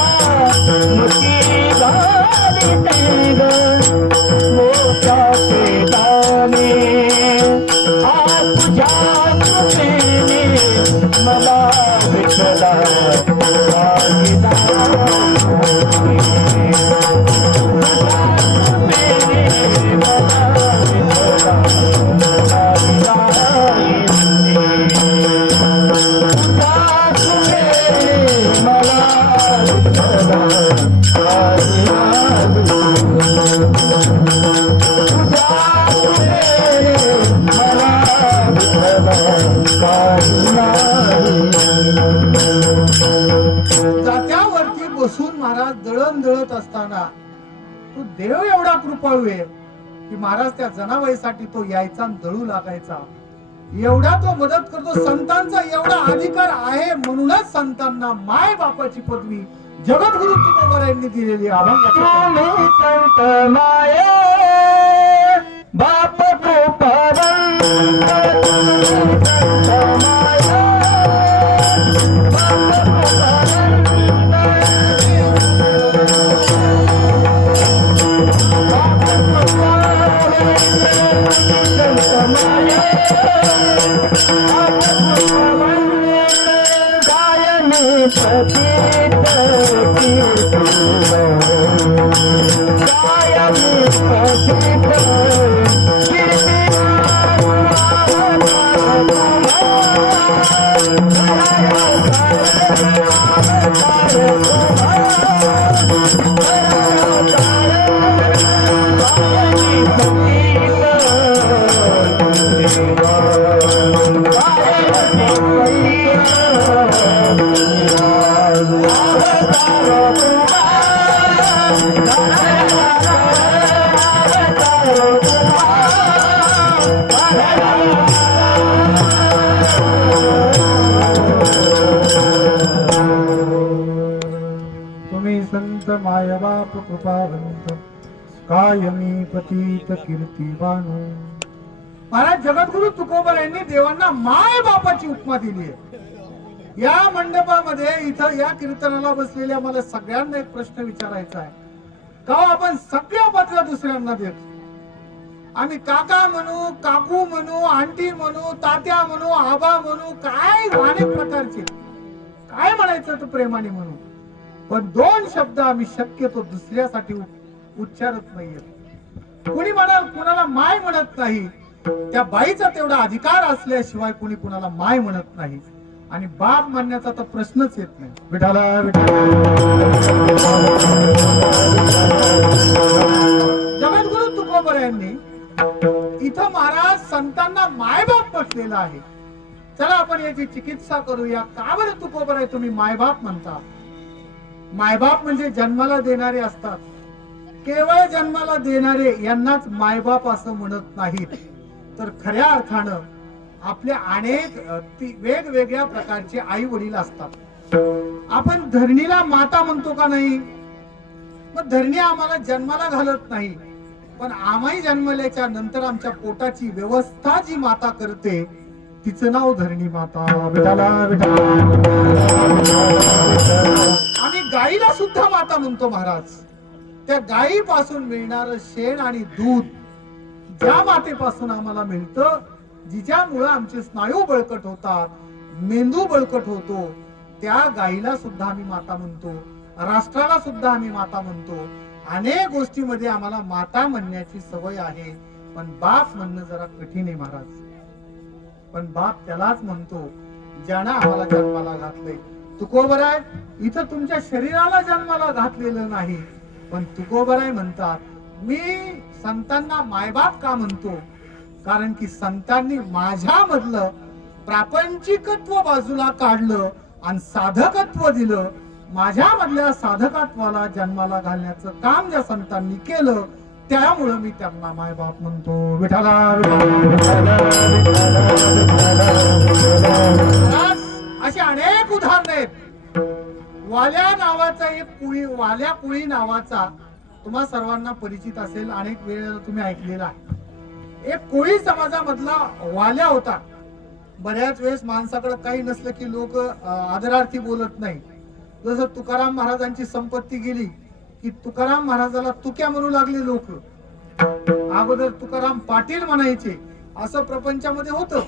मुकी गालिते ग मोठ्या प्रेमाने, आ तुझ्या कृपेने मला विठला जात्यावरती बसून महाराज दळण दळत असताना तो देव एवढा कृपाळू आहे की महाराज त्या जनाबाईसाठी तो यायचा आणि दळू लागायचा. एवढा तो मदत करतो. संतांचा एवढा अधिकार आहे म्हणूनच संतांना माय बापाची पदवी जगद्गुरु तुकोबारायांनी दिलेली आहे. तुम्ही संत माये बाप कृपावंत, संत माये संत माय बाप कृपावंत, कायमी पतित कीर्तिवान. महाराज जगद्गुरु तुकोबारायांनी देवांना माय बापाची उपमा दिली आहे. या मंडपामध्ये इथं या कीर्तनाला बसलेल्या मला सगळ्यांना एक प्रश्न विचारायचा आहे. का आपण सगळ्या पदव्या दुसऱ्यांना देतो? आम्ही काका म्हणू, काकू म्हणू, आंटी म्हणू, तात्या म्हणू, आबा म्हणू, काय अनेक प्रकारचे काय म्हणायचं तर प्रेमाने म्हणू. पण दोन शब्द आम्ही शक्यतो दुसऱ्यासाठी उच्चारत नाहीये. कुणी कुणाला माय म्हणत नाही. त्या बाईचा तेवढा अधिकार असल्याशिवाय कुणी कुणाला माय म्हणत नाही. आणि बाप म्हणण्याचा तर प्रश्नच येत नाही. विठाला जगद्गुरु तुकोबारायांनी इथं महाराज संतांना मायबाप म्हटलेला आहे. चला आपण याची चिकित्सा करूया. का बरं तुकोबाराय तुम्ही मायबाप म्हणता? मायबाप म्हणजे जन्माला देणारे असतात. केवळ जन्माला देणारे यांनाच मायबाप असं म्हणत नाहीत, तर खऱ्या अर्थानं आपल्या अनेक वेगवेगळ्या प्रकारचे आई वडील असतात. आपण धरणीला माता म्हणतो का नाही? मग धरणी आम्हाला जन्माला घालत नाही, पण आम्ही जन्मल्याच्या नंतर आमच्या पोटाची व्यवस्था जी माता करते तिचं नाव धरणी माता. विठाला विठाला. आम्ही गाईला सुद्धा माता म्हणतो महाराज. त्या गायीपासून मिळणार शेण आणि दूध ज्या मातेपासून आम्हाला मिळतं, जिच्यामुळे आमचे स्नायू बळकट होतात, मेंदू बळकट होतो, त्या गायीला सुद्धा आम्ही माता म्हणतो. राष्ट्राला सुद्धा आम्ही माता म्हणतो. अनेक गोष्टीमध्ये आम्हाला माता म्हणण्याची सवय आहे. पण बाप म्हणणं जरा कठीण आहे महाराज. पण बाप त्यालाच म्हणतो ज्यानं आम्हाला जन्माला घातलंय. तुकोबराय इथं तुमच्या शरीराला जन्माला घातलेलं नाही, पण तुकोबराय म्हणतात मी संतांना मायबाप का म्हणतो, कारण की संतांनी माझ्या मधलं प्रापंचिकत्व बाजूला काढलं आणि साधकत्व दिलं. माझ्या मधल्या साधकत्वाला जन्माला घालण्याचं काम ज्या संतांनी केलं, त्यामुळे मी त्यांना मायबाप म्हणतो. विठाला अशी अनेक उदाहरण आहेत. वाल्या नावाचा एक कुळी, वाल्या कुळी नावाचा तुम्हा सर्वांना परिचित असेल, अनेक वेळेला तुम्ही ऐकलेला आहे. एक कोळी समाजामधला वाल्या होता. बऱ्याच वेळेस माणसाकडे काही नसलं की लोक आदरार्थी बोलत नाही. जसं तुकाराम महाराजांची संपत्ती गेली की तुकाराम महाराजाला तुक्या म्हणू लागले लोक. अगोदर तुकाराम पाटील म्हणायचे. असं प्रपंचामध्ये होतं.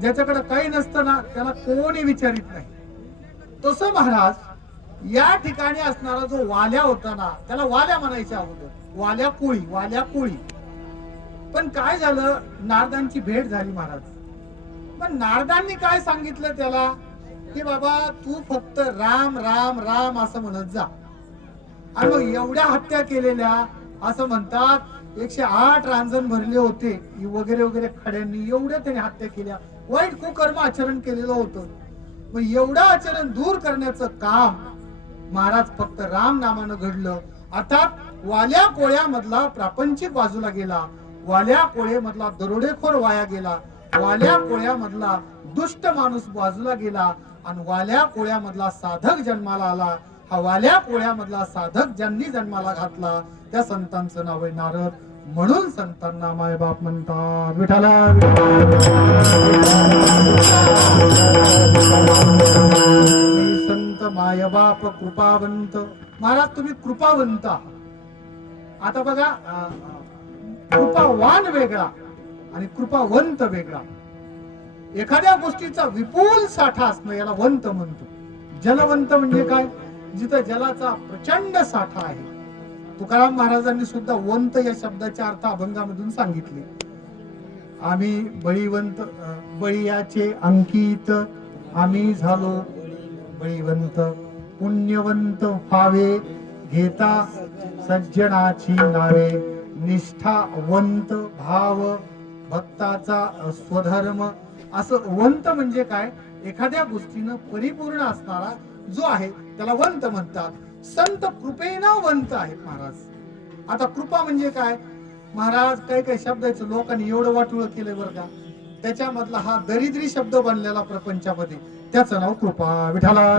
ज्याच्याकडे काही नसतं ना त्याला कोणी विचारित नाही. तसं महाराज या ठिकाणी असणारा जो वाल्या होता ना त्याला वाल्या म्हणायचे अगोदर. वाल्या कुळी, वाल्या कुळी. पण काय झालं, नारदांची भेट झाली महाराज. पण नारदांनी काय सांगितलं त्याला की बाबा तू फक्त राम राम राम असं म्हणत जा. आणि मग एवढ्या हत्या केलेल्या, असं म्हणतात 108 रांजण भरले होते वगैरे वगैरे खड्यांनी, एवढ्या त्याने हत्या केल्या, वाईट कुकर्म आचरण केलेलं होतं. मग एवढं आचरण दूर करण्याचं काम महाराज फक्त राम नामानं घडलं. अर्थात वाल्या कोळ्या मधला प्रापंचिक बाजूला गेला, वाल्या कोळे मधला दरोडेखोर वाया गेला, वाल्या कोळ्या मधला दुष्ट माणूस बाजूला गेला आणि वाल्या कोळ्या मधला साधक जन्माला आला. हा वाल्या कोळ्या मधला साधक ज्यांनी जन्माला घातला त्या संतांचं नाव आहे नारद. म्हणून संतांना मायबाप म्हणतात. विठाला संत मायबाप कृपावंत. महाराज तुम्ही कृपावंत आहात. आता बघा, कृपावान वेगळा आणि कृपावंत वेगळा. एखाद्या गोष्टीचा विपुल साठा असणं याला वंत म्हणतो. जलवंत म्हणजे काय, जिथं जलाचा प्रचंड साठा आहे. तुकाराम महाराजांनी सुद्धा वंत या शब्दाचे अर्थ अभंगामधून सांगितले. आम्ही बळीवंत, बळीयाचे अंकित आम्ही झालो बळीवंत. पुण्यवंत व्हावे घेता सज्जनाची नावे. निष्ठावंत भाव भक्ताचा स्वधर्म. असं वंत म्हणजे काय, एखाद्या गोष्टीनं परिपूर्ण असणारा जो आहे त्याला वंत म्हणतात. संत कृपेनं वंत आहेत महाराज. आता कृपा म्हणजे काय महाराज, काही काही शब्दाचं लोकांनी एवढं वाटोळं केलंय बरं का. त्याच्यामधला हा दरिद्री शब्द बनलेला प्रपंचामध्ये, त्याचं नाव कृपा. विठाला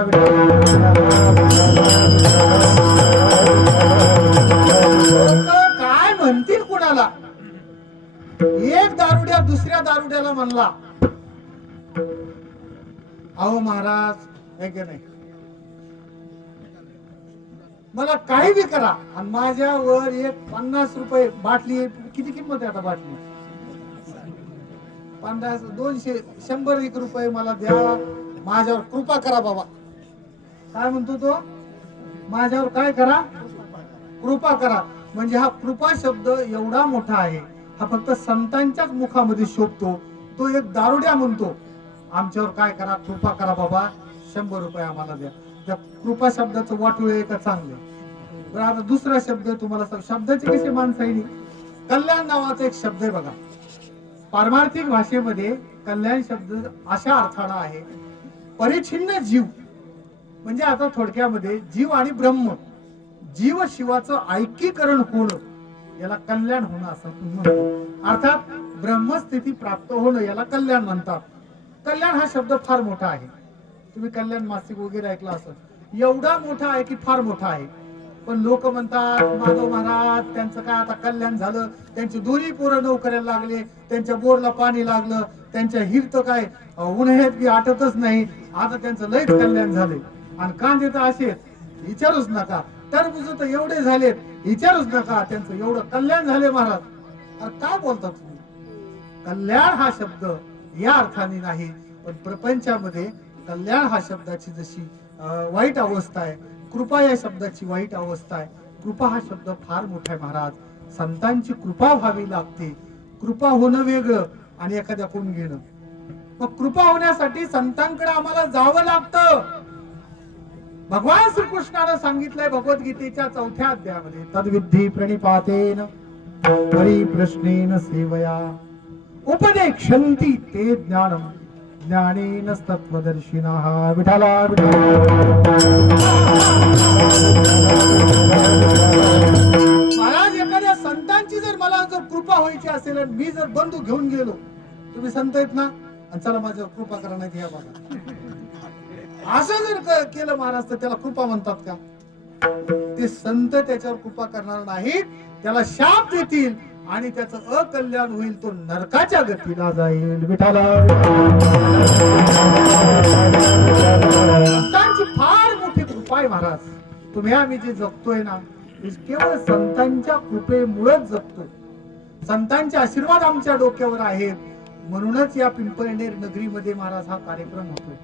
काय म्हणतील कुणाला. एक दारुड्या दुसऱ्या दारुड्याला म्हणला, अहो महाराज हे की नाही, मला काही बी करा आणि माझ्यावर एक 50 रुपये बाटली, किती किंमत आहे आता बाटली, 50, 200, 100 रुपये मला द्या, माझ्यावर कृपा करा बाबा. काय म्हणतो तो, माझ्यावर काय करा, कृपा करा. म्हणजे हा कृपा शब्द एवढा मोठा आहे, हा फक्त संतांच्याच मुखामध्ये शोभतो. तो एक दारुड्या म्हणतो आमच्यावर काय करा, कृपा करा बाबा, 100 रुपये आम्हाला द्या. त्या कृपा शब्दाचं वाटोळ आहे का चांगलं. बरं, आता दुसरा शब्द तुम्हाला शब्दाचे कसे माणसं आहे. कल्याण नावाचा एक शब्द आहे बघा. पारमार्थिक भाषेमध्ये कल्याण शब्द अशा अर्थाला आहे परिच्छिन्न जीव. म्हणजे आता थोडक्यामध्ये जीव आणि ब्रह्म, जीव शिवाचं ऐक्यीकरण होणं याला कल्याण होणं असं म्हणतो. अर्थात ब्रह्मस्थिती प्राप्त होणं याला कल्याण म्हणतात. कल्याण हा शब्द फार मोठा आहे. तुम्ही कल्याण मासिक वगैरे ऐकला असेल. एवढा मोठा आहे की फार मोठा आहे. पण लोक म्हणतात माधव महाराज त्यांचं काय आता कल्याण झालं, त्यांची दोन्ही पोरं नोकऱ्याला लागले, त्यांच्या बोरला पाणी लागलं, त्यांच्या हिरत काय उन्हाळ्यात बी आटतच नाही, आता त्यांचं लयच कल्याण झालंय. आणि कांदे तर असे विचारूच नका, टरबूज तर एवढे झालेत विचारूच नका, त्यांचं एवढं कल्याण झाले महाराज. अरे काय बोलतात तुम्ही? कल्याण हा शब्द या अर्थाने नाही, पण प्रपंचामध्ये कल्याण हा शब्दाची जशी वाईट अवस्था आहे, कृपा या शब्दाची वाईट अवस्था आहे. कृपा हा शब्द फार मोठा आहे महाराज. संतांची कृपा व्हावी लागते. कृपा होणं वेगळं आणि एखाद्या कोण घेणं. मग कृपा होण्यासाठी संतांकडे आम्हाला जावं लागतं. भगवान श्रीकृष्णानं सांगितलंय भगवद्गीतेच्या 4थ्या अध्यायामध्ये, तद्विद्धी प्रणिपातेन परिप्रश्नेन सेवया उपदेक्षन्ति ते ज्ञानम ज्ञानेन तत्त्वदर्शिनः. विठ्ठला महाराज, एखाद्या संतांची जर मला जर कृपा व्हायची असेल आणि मी जर बंधू घेऊन गेलो, तुम्ही संत आहेत ना आणि चला माझ्यावर कृपा करा नाही या बघा, असं जर केलं महाराज तर त्याला कृपा म्हणतात का? ते संत त्याच्यावर कृपा करणार नाहीत, त्याला शाप देतील आणि त्याचं अकल्याण होईल, तो नरकाच्या गतीला जाईल. विठाला संतांची फार मोठी कृपा आहे महाराज. तुम्ही आम्ही जे जगतोय ना, केवळ संतांच्या कृपेमुळेच जगतोय. संतांचे आशीर्वाद आमच्या डोक्यावर आहेत, म्हणूनच या पिंपळनेर नगरीमध्ये महाराज हा कार्यक्रम होतोय.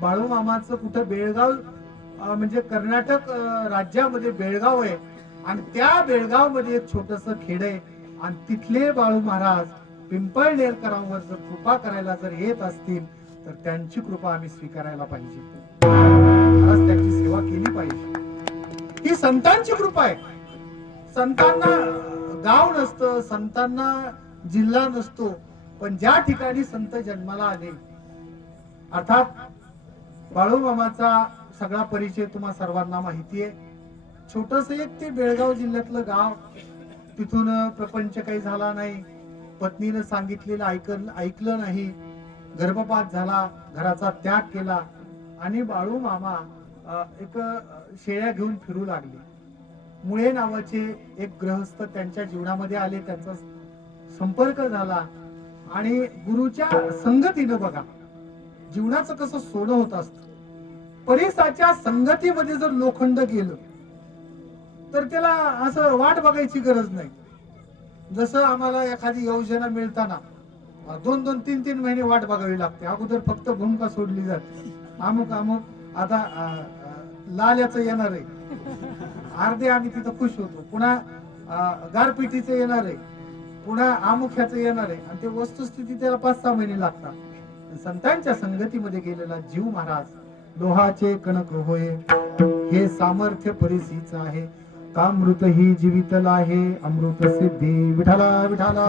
बाळू मामाचं कुठं बेळगाव म्हणजे कर्नाटक राज्यामध्ये बेळगाव आहे आणि त्या बेळगाव मध्ये एक छोटस खेड आहे आणि तिथले बाळू महाराज पिंपळनेरकरांवर जर कृपा करायला जर येत असतील तर त्यांची कृपा आम्ही स्वीकारायला पाहिजे. आज त्यांची सेवा केली पाहिजे. ही संतांची कृपा आहे. संतांना गाव नसतं, संतांना जिल्हा नसतो, पण ज्या ठिकाणी संत जन्माला आले, अर्थात बाळू मामाचा सगळा परिचय तुम्हा सर्वांना माहिती आहे. छोटस एक ते बेळगाव जिल्ह्यातलं गाव, तिथून प्रपंच काही झाला नाही, पत्नीनं सांगितलेलं ऐकलं नाही, गर्भपात झाला, घराचा त्याग केला आणि बाळू मामा एक शेळ्या घेऊन फिरू लागले. मुळे नावाचे एक गृहस्थ त्यांच्या जीवनामध्ये आले, त्यांचा संपर्क झाला आणि गुरुच्या संगतीनं बघा जीवनाचं कसं सोनं होत असतं. परिसाच्या संगतीमध्ये जर लोखंड गेलं तर त्याला असं वाट बघायची गरज नाही. जसं आम्हाला एखादी योजना मिळताना 2-2, 3-3 महिने वाट बघावी लागते. अगोदर फक्त भूमिका सोडली जाते, अमुक अमुक आता लाल्याचं येणार आहे, अर्धे आम्ही तिथं खुश होतो, पुन्हा गारपिटीचं येणार आहे, पुन्हा अमुख्याचं येणार आहे आणि ते वस्तुस्थिती त्याला 5-6 महिने लागतात. संतांच्या संगतीमध्ये गेलेला जीव महाराज लोहाचे कणक होय, हे सामर्थ्य परिसीच आहे, कामृत ही जीवितला आहे, अमृत सिद्धी. विठाला विठाला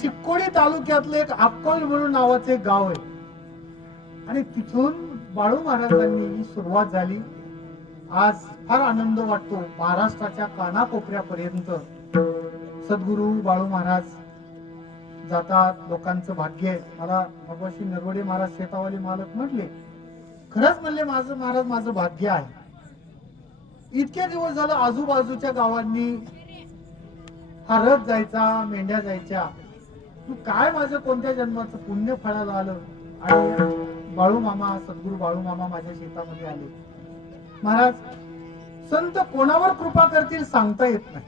चिक्कोडी तालुक्यातलं एक अक्कोल म्हणून नावाचे गाव आहे आणि तिथून बाळू महाराजांनी सुरुवात झाली. आज फार आनंद वाटतो. महाराष्ट्राच्या कानाकोपऱ्यापर्यंत सद्गुरू बाळू महाराज जातात. लोकांचं भाग्य आहे. मला भगवान नरवडे महाराज शेतावाले मालक म्हटले, खरंच म्हणले माझं महाराज माझं भाग्य आहे. इतके दिवस झालं आजूबाजूच्या गावांनी हा रथ जायचा, मेंढ्या जायच्या, काय माझं कोणत्या जन्माचं पुण्य फळाला आलं आणि बाळू मामा सद्गुरू बाळू मामा माझ्या शेतामध्ये आले. महाराज संत कोणावर कृपा करतील सांगता येत नाही.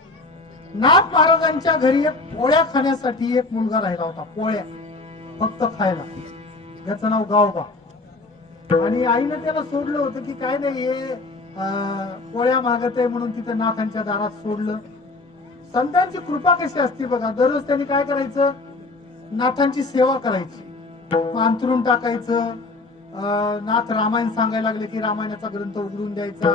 नाथ महाराजांच्या घरी एक पोळ्या खाण्यासाठी एक मुलगा राहिला होता. पोळ्या फक्त खायला, याचं नाव गावबा. आणि आईनं त्याला सोडलं होतं की काय नाही हे पोळ्या मागत आहे म्हणून तिथं नाथांच्या दारात सोडलं. संतांची कृपा कशी असते बघा. दररोज त्यांनी काय करायचं, नाथांची सेवा करायची, अंथरून टाकायचं. नाथ रामायण सांगायला लागले की रामायणाचा ग्रंथ उघडून द्यायचा,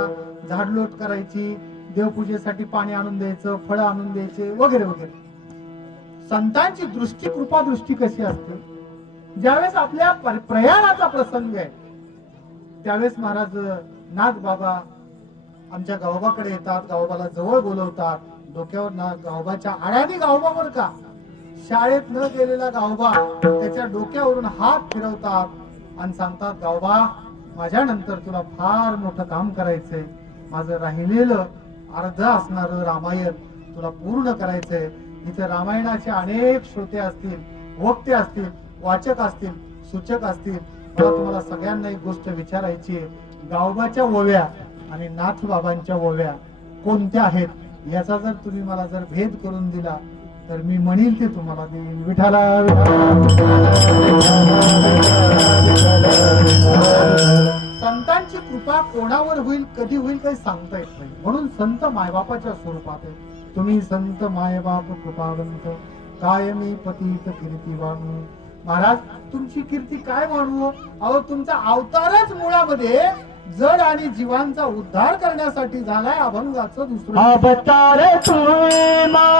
झाडलोट करायची, देवपूजेसाठी पाणी आणून द्यायचं, फळं आणून द्यायचे वगैरे वगैरे. संतांची दृष्टी कृपा दृष्टी कशी असते, ज्यावेळेस आपल्या प्रयाणाचा प्रसंग आहे त्यावेळेस महाराज नाथ बाबा आमच्या गावोबाकडे येतात, गावोबाला जवळ बोलवतात, डोक्यावर गावोबाच्या आड्याने गावोबा बर का, शाळेत न गेलेला गावोबा त्याच्या डोक्यावरून हात फिरवतात आणि सांगतात, गावोबा माझ्या नंतर तुला फार मोठं काम करायचंय, माझं राहिलेलं अर्ध असणार रामायण तुला पूर्ण करायचंय. इथे रामायणाचे अनेक श्रोते असतील, वक्ते असतील, वाचक असतील, सूचक असतील. मला तुम्हाला सगळ्यांना एक गोष्ट विचारायची आहे, गावोबाच्या ओव्या आणि नाथ बाबांच्या ओव्या कोणत्या आहेत याचा जर तुम्ही मला जर भेद करून दिला तर मी म्हणील ते तुम्हाला देईन. विठाला संतांची कृपा कोणावर होईल कधी होईल काही सांगता येत नाही, म्हणून संत मायबापाच्या स्वरूपात आहे. तुम्ही संत मायबाप कृपावंत कायमी पतित कीर्ती वाणू. महाराज तुमची कीर्ती काय म्हणू, अहो तुमचा अवतारच मुळामध्ये जड आणि जीवांचा उद्धार करण्यासाठी झालाय. अभंगाचं दुसरं अवतार तुम्हा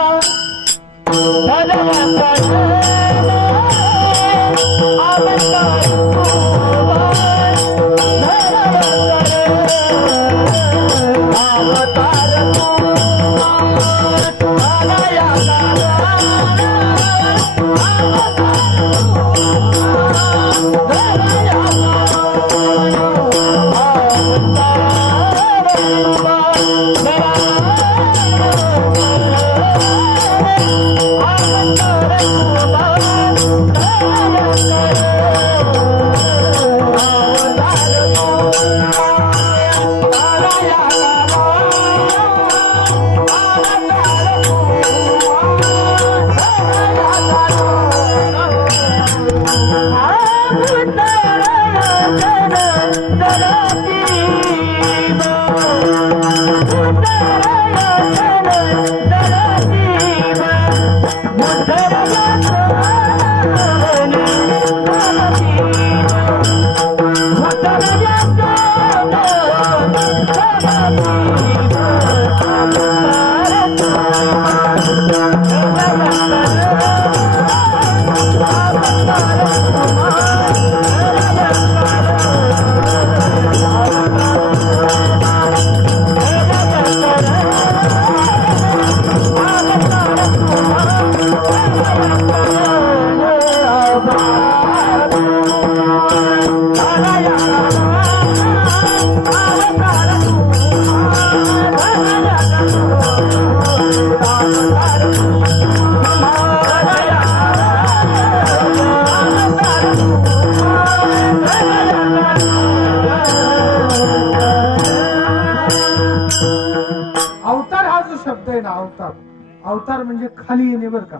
अवतार म्हणजे खाली येणे बर का.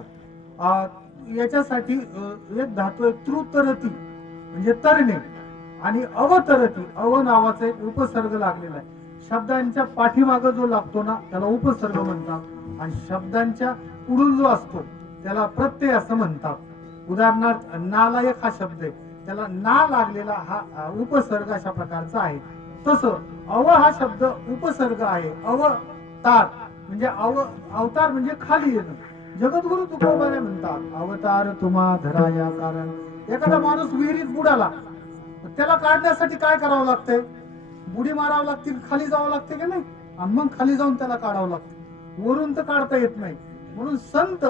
याच्यासाठी एक धातू आहे त्रुतरती म्हणजे तरणे आणि अवतरती अव नावाचा एक उपसर्ग लागलेला आहे. शब्दांच्या पाठीमाग जो लागतो ना त्याला उपसर्ग म्हणतात आणि शब्दांच्या पुढून जो असतो त्याला प्रत्यय असं म्हणतात. उदाहरणार्थ नालायक हा शब्द आहे, त्याला ना लागलेला हा उपसर्ग अशा प्रकारचा आहे. तसं अव हा शब्द उपसर्ग आहे. अवतार म्हणजे अवतार म्हणजे खाली येणं. जगद्गुरु तुकोबाने म्हणतात अवतार तुम्हा धराया कारण. एखादा माणूस विहिरीत बुडाला त्याला काढण्यासाठी काय करावं लागतंय, बुडी मारावं लागते, खाली जावं लागते की नाही, आणि मग खाली जाऊन त्याला काढावं लागतं, वरून तर काढता येत नाही. म्हणून संत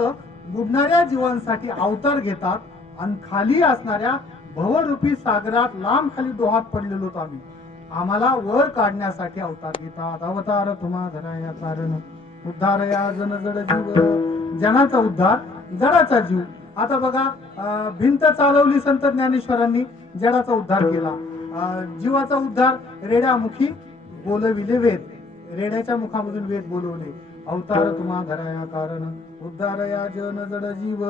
बुडणाऱ्या जीवांसाठी अवतार घेतात आणि खाली असणाऱ्या भवरूपी सागरात लांब खाली डोहात पडलेलो आम्ही, आम्हाला वर काढण्यासाठी अवतार घेतात. अवतार तुम्हा धराया कारण उद्धार या जन जड जीव. जनाचा उद्धार जडाचा जीव. आता बघा भिंत चालवली संत ज्ञानेश्वरांनी, जडाचा उद्धार केला. जीवाचा उद्धार रेड्यामुखी बोलविले वेद, रेड्याच्या मुखामधून वेद बोलवले. अवतार तुम्हा धराया कारण उद्धार या जन जड जीव.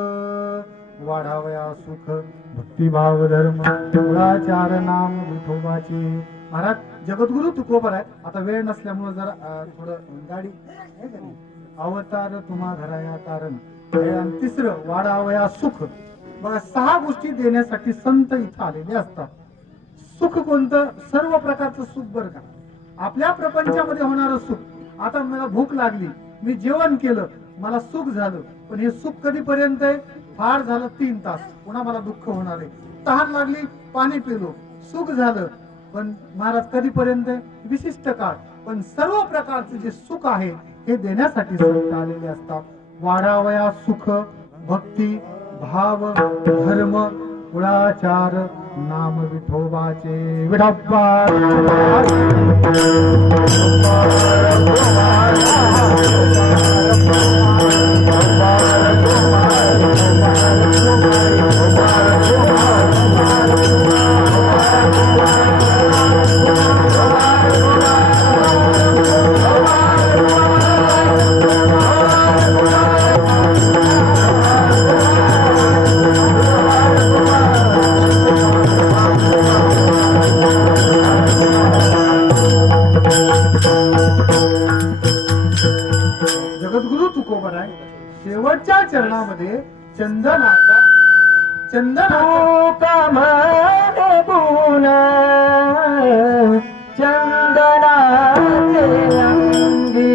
वाढावया सुख भक्तिभाव धर्म कुळाचार नाम विठोबाचे. महाराज जगद्गुरु तुकोबर आहे. आता वेळ नसल्यामुळे जरा थोडं गाडी. अवतार तुम्हा धराया कारण. आणि तिसरं वाढावया सुख. बघा 6 गोष्टी देण्यासाठी संत इथं आलेले असतात. सुख कोणतं, सर्व प्रकारचं सुख बर का. आपल्या प्रपंचामध्ये होणारं सुख. आता मला भूक लागली, मी जेवण केलं, मला सुख झालं, पण हे सुख कधीपर्यंत आहे? फार झालं 3 तास, पुन्हा मला दुःख होणार आहे. तहान लागली, पाणी पिलो, सुख झालं, पण महाराज कधीपर्यंत आहे? विशिष्ट काळ. पण सर्व प्रकारचे जे सुख आहे हे देण्यासाठी संत आलेले असतात. वाढावया सुख, भक्ती, भाव, धर्म, कुळाचार, नाम विठोबाचे. विठोबा जगद्गुरु तुकोबराय शेवटच्या चरणामध्ये चंदनाचा गुण चंदनाचे अंगी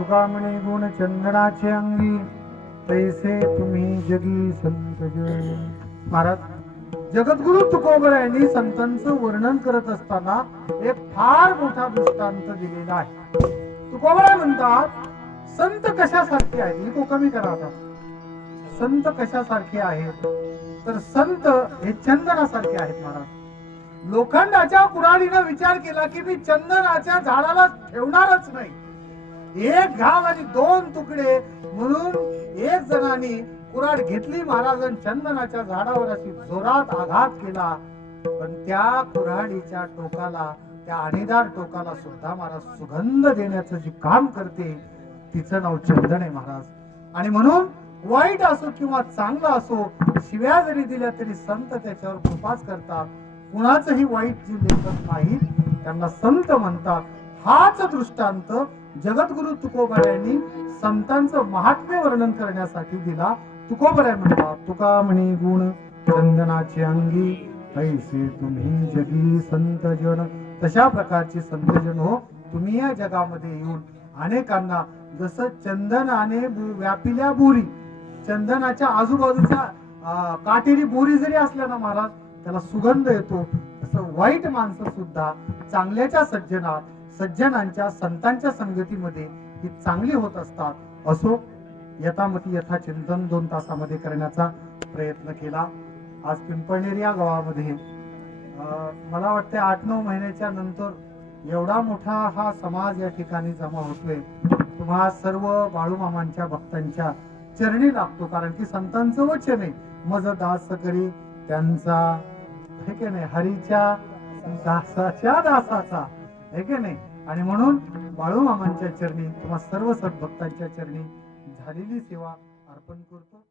तुका म्हणे गुण चंदनाचे अंगी तैसे तुम्ही जगी संत जन. महाराज, जगद्गुरु तुकोबरायांनी संतांचं वर्णन करत असताना एक फार मोठा दृष्टांत दिलेला आहे. तुकोबराय म्हणतात, संत कशासारखे आहेत? लिपो कमी करा आता. संत कशासारखे आहेत? तर संत हे चंदनासारखे आहेत महाराज. लोखंडाच्या कुऱ्हाडीनं विचार केला की मी चंदनाच्या झाडाला ठेवणारच नाही, एक घाव आणि दोन तुकडे म्हणून एक जणांनी कुऱ्हाड घेतली महाराज, चंदनाच्या झाडावर अशी जोरात आघात केला. पण त्या कुऱ्हाडीच्या टोकाला, त्या आणीदार टोकाला सुद्धा महाराज सुगंध देण्याचं जे काम करते तिचं नाव चंदन आहे महाराज. आणि म्हणून वाईट असो किंवा चांगला असो, शिव्या जरी दिल्या तरी संत त्याच्यावर कृपाच करतात. कुणाचंही वाईट जे लेखत नाही त्यांना संत म्हणतात. हाच दृष्टांत जगद्गुरु तुकोबरायांनी संतांचं महात्म्य वर्णन करण्यासाठी दिला. तुकोबराय म्हणतात, तुका म्हणी गुण चंदनाचे अंगी, ऐसे तुम्ही जगी संत जन. तशा प्रकारचे संत जन हो तुम्ही या जगामध्ये येऊन अनेकांना, जसं चंदनाने व्यापिल्या बोरी, चंदनाच्या आजूबाजूच्या काटेरी बोरी जरी असल्या ना महाराज त्याला सुगंध येतो, तसं वाईट माणसं सुद्धा चांगल्याच्या सज्जनांच्या संतांच्या संगतीमध्ये ही चांगली होत असतात. असो, यथामती यथा चिंतन 2 तासामध्ये करण्याचा प्रयत्न केला. आज पिंपळनेर या गावामध्ये मला वाटते 8-9 महिन्याच्या नंतर एवढा मोठा हा समाज या ठिकाणी जमा होतोय. तुम्हा सर्व बाळूमामांच्या भक्तांच्या चरणी लागतो, कारण की संतांचं वचन आहे, मज दास करी त्यांचा, हे की नाही, हरीच्या दासाच्या दासाचा, हे की नाही. आणि म्हणून बाळूमामांच्या चरणी, तुम्हा सर्व सद्भक्तांच्या चरणी झालेली सेवा अर्पण करतो.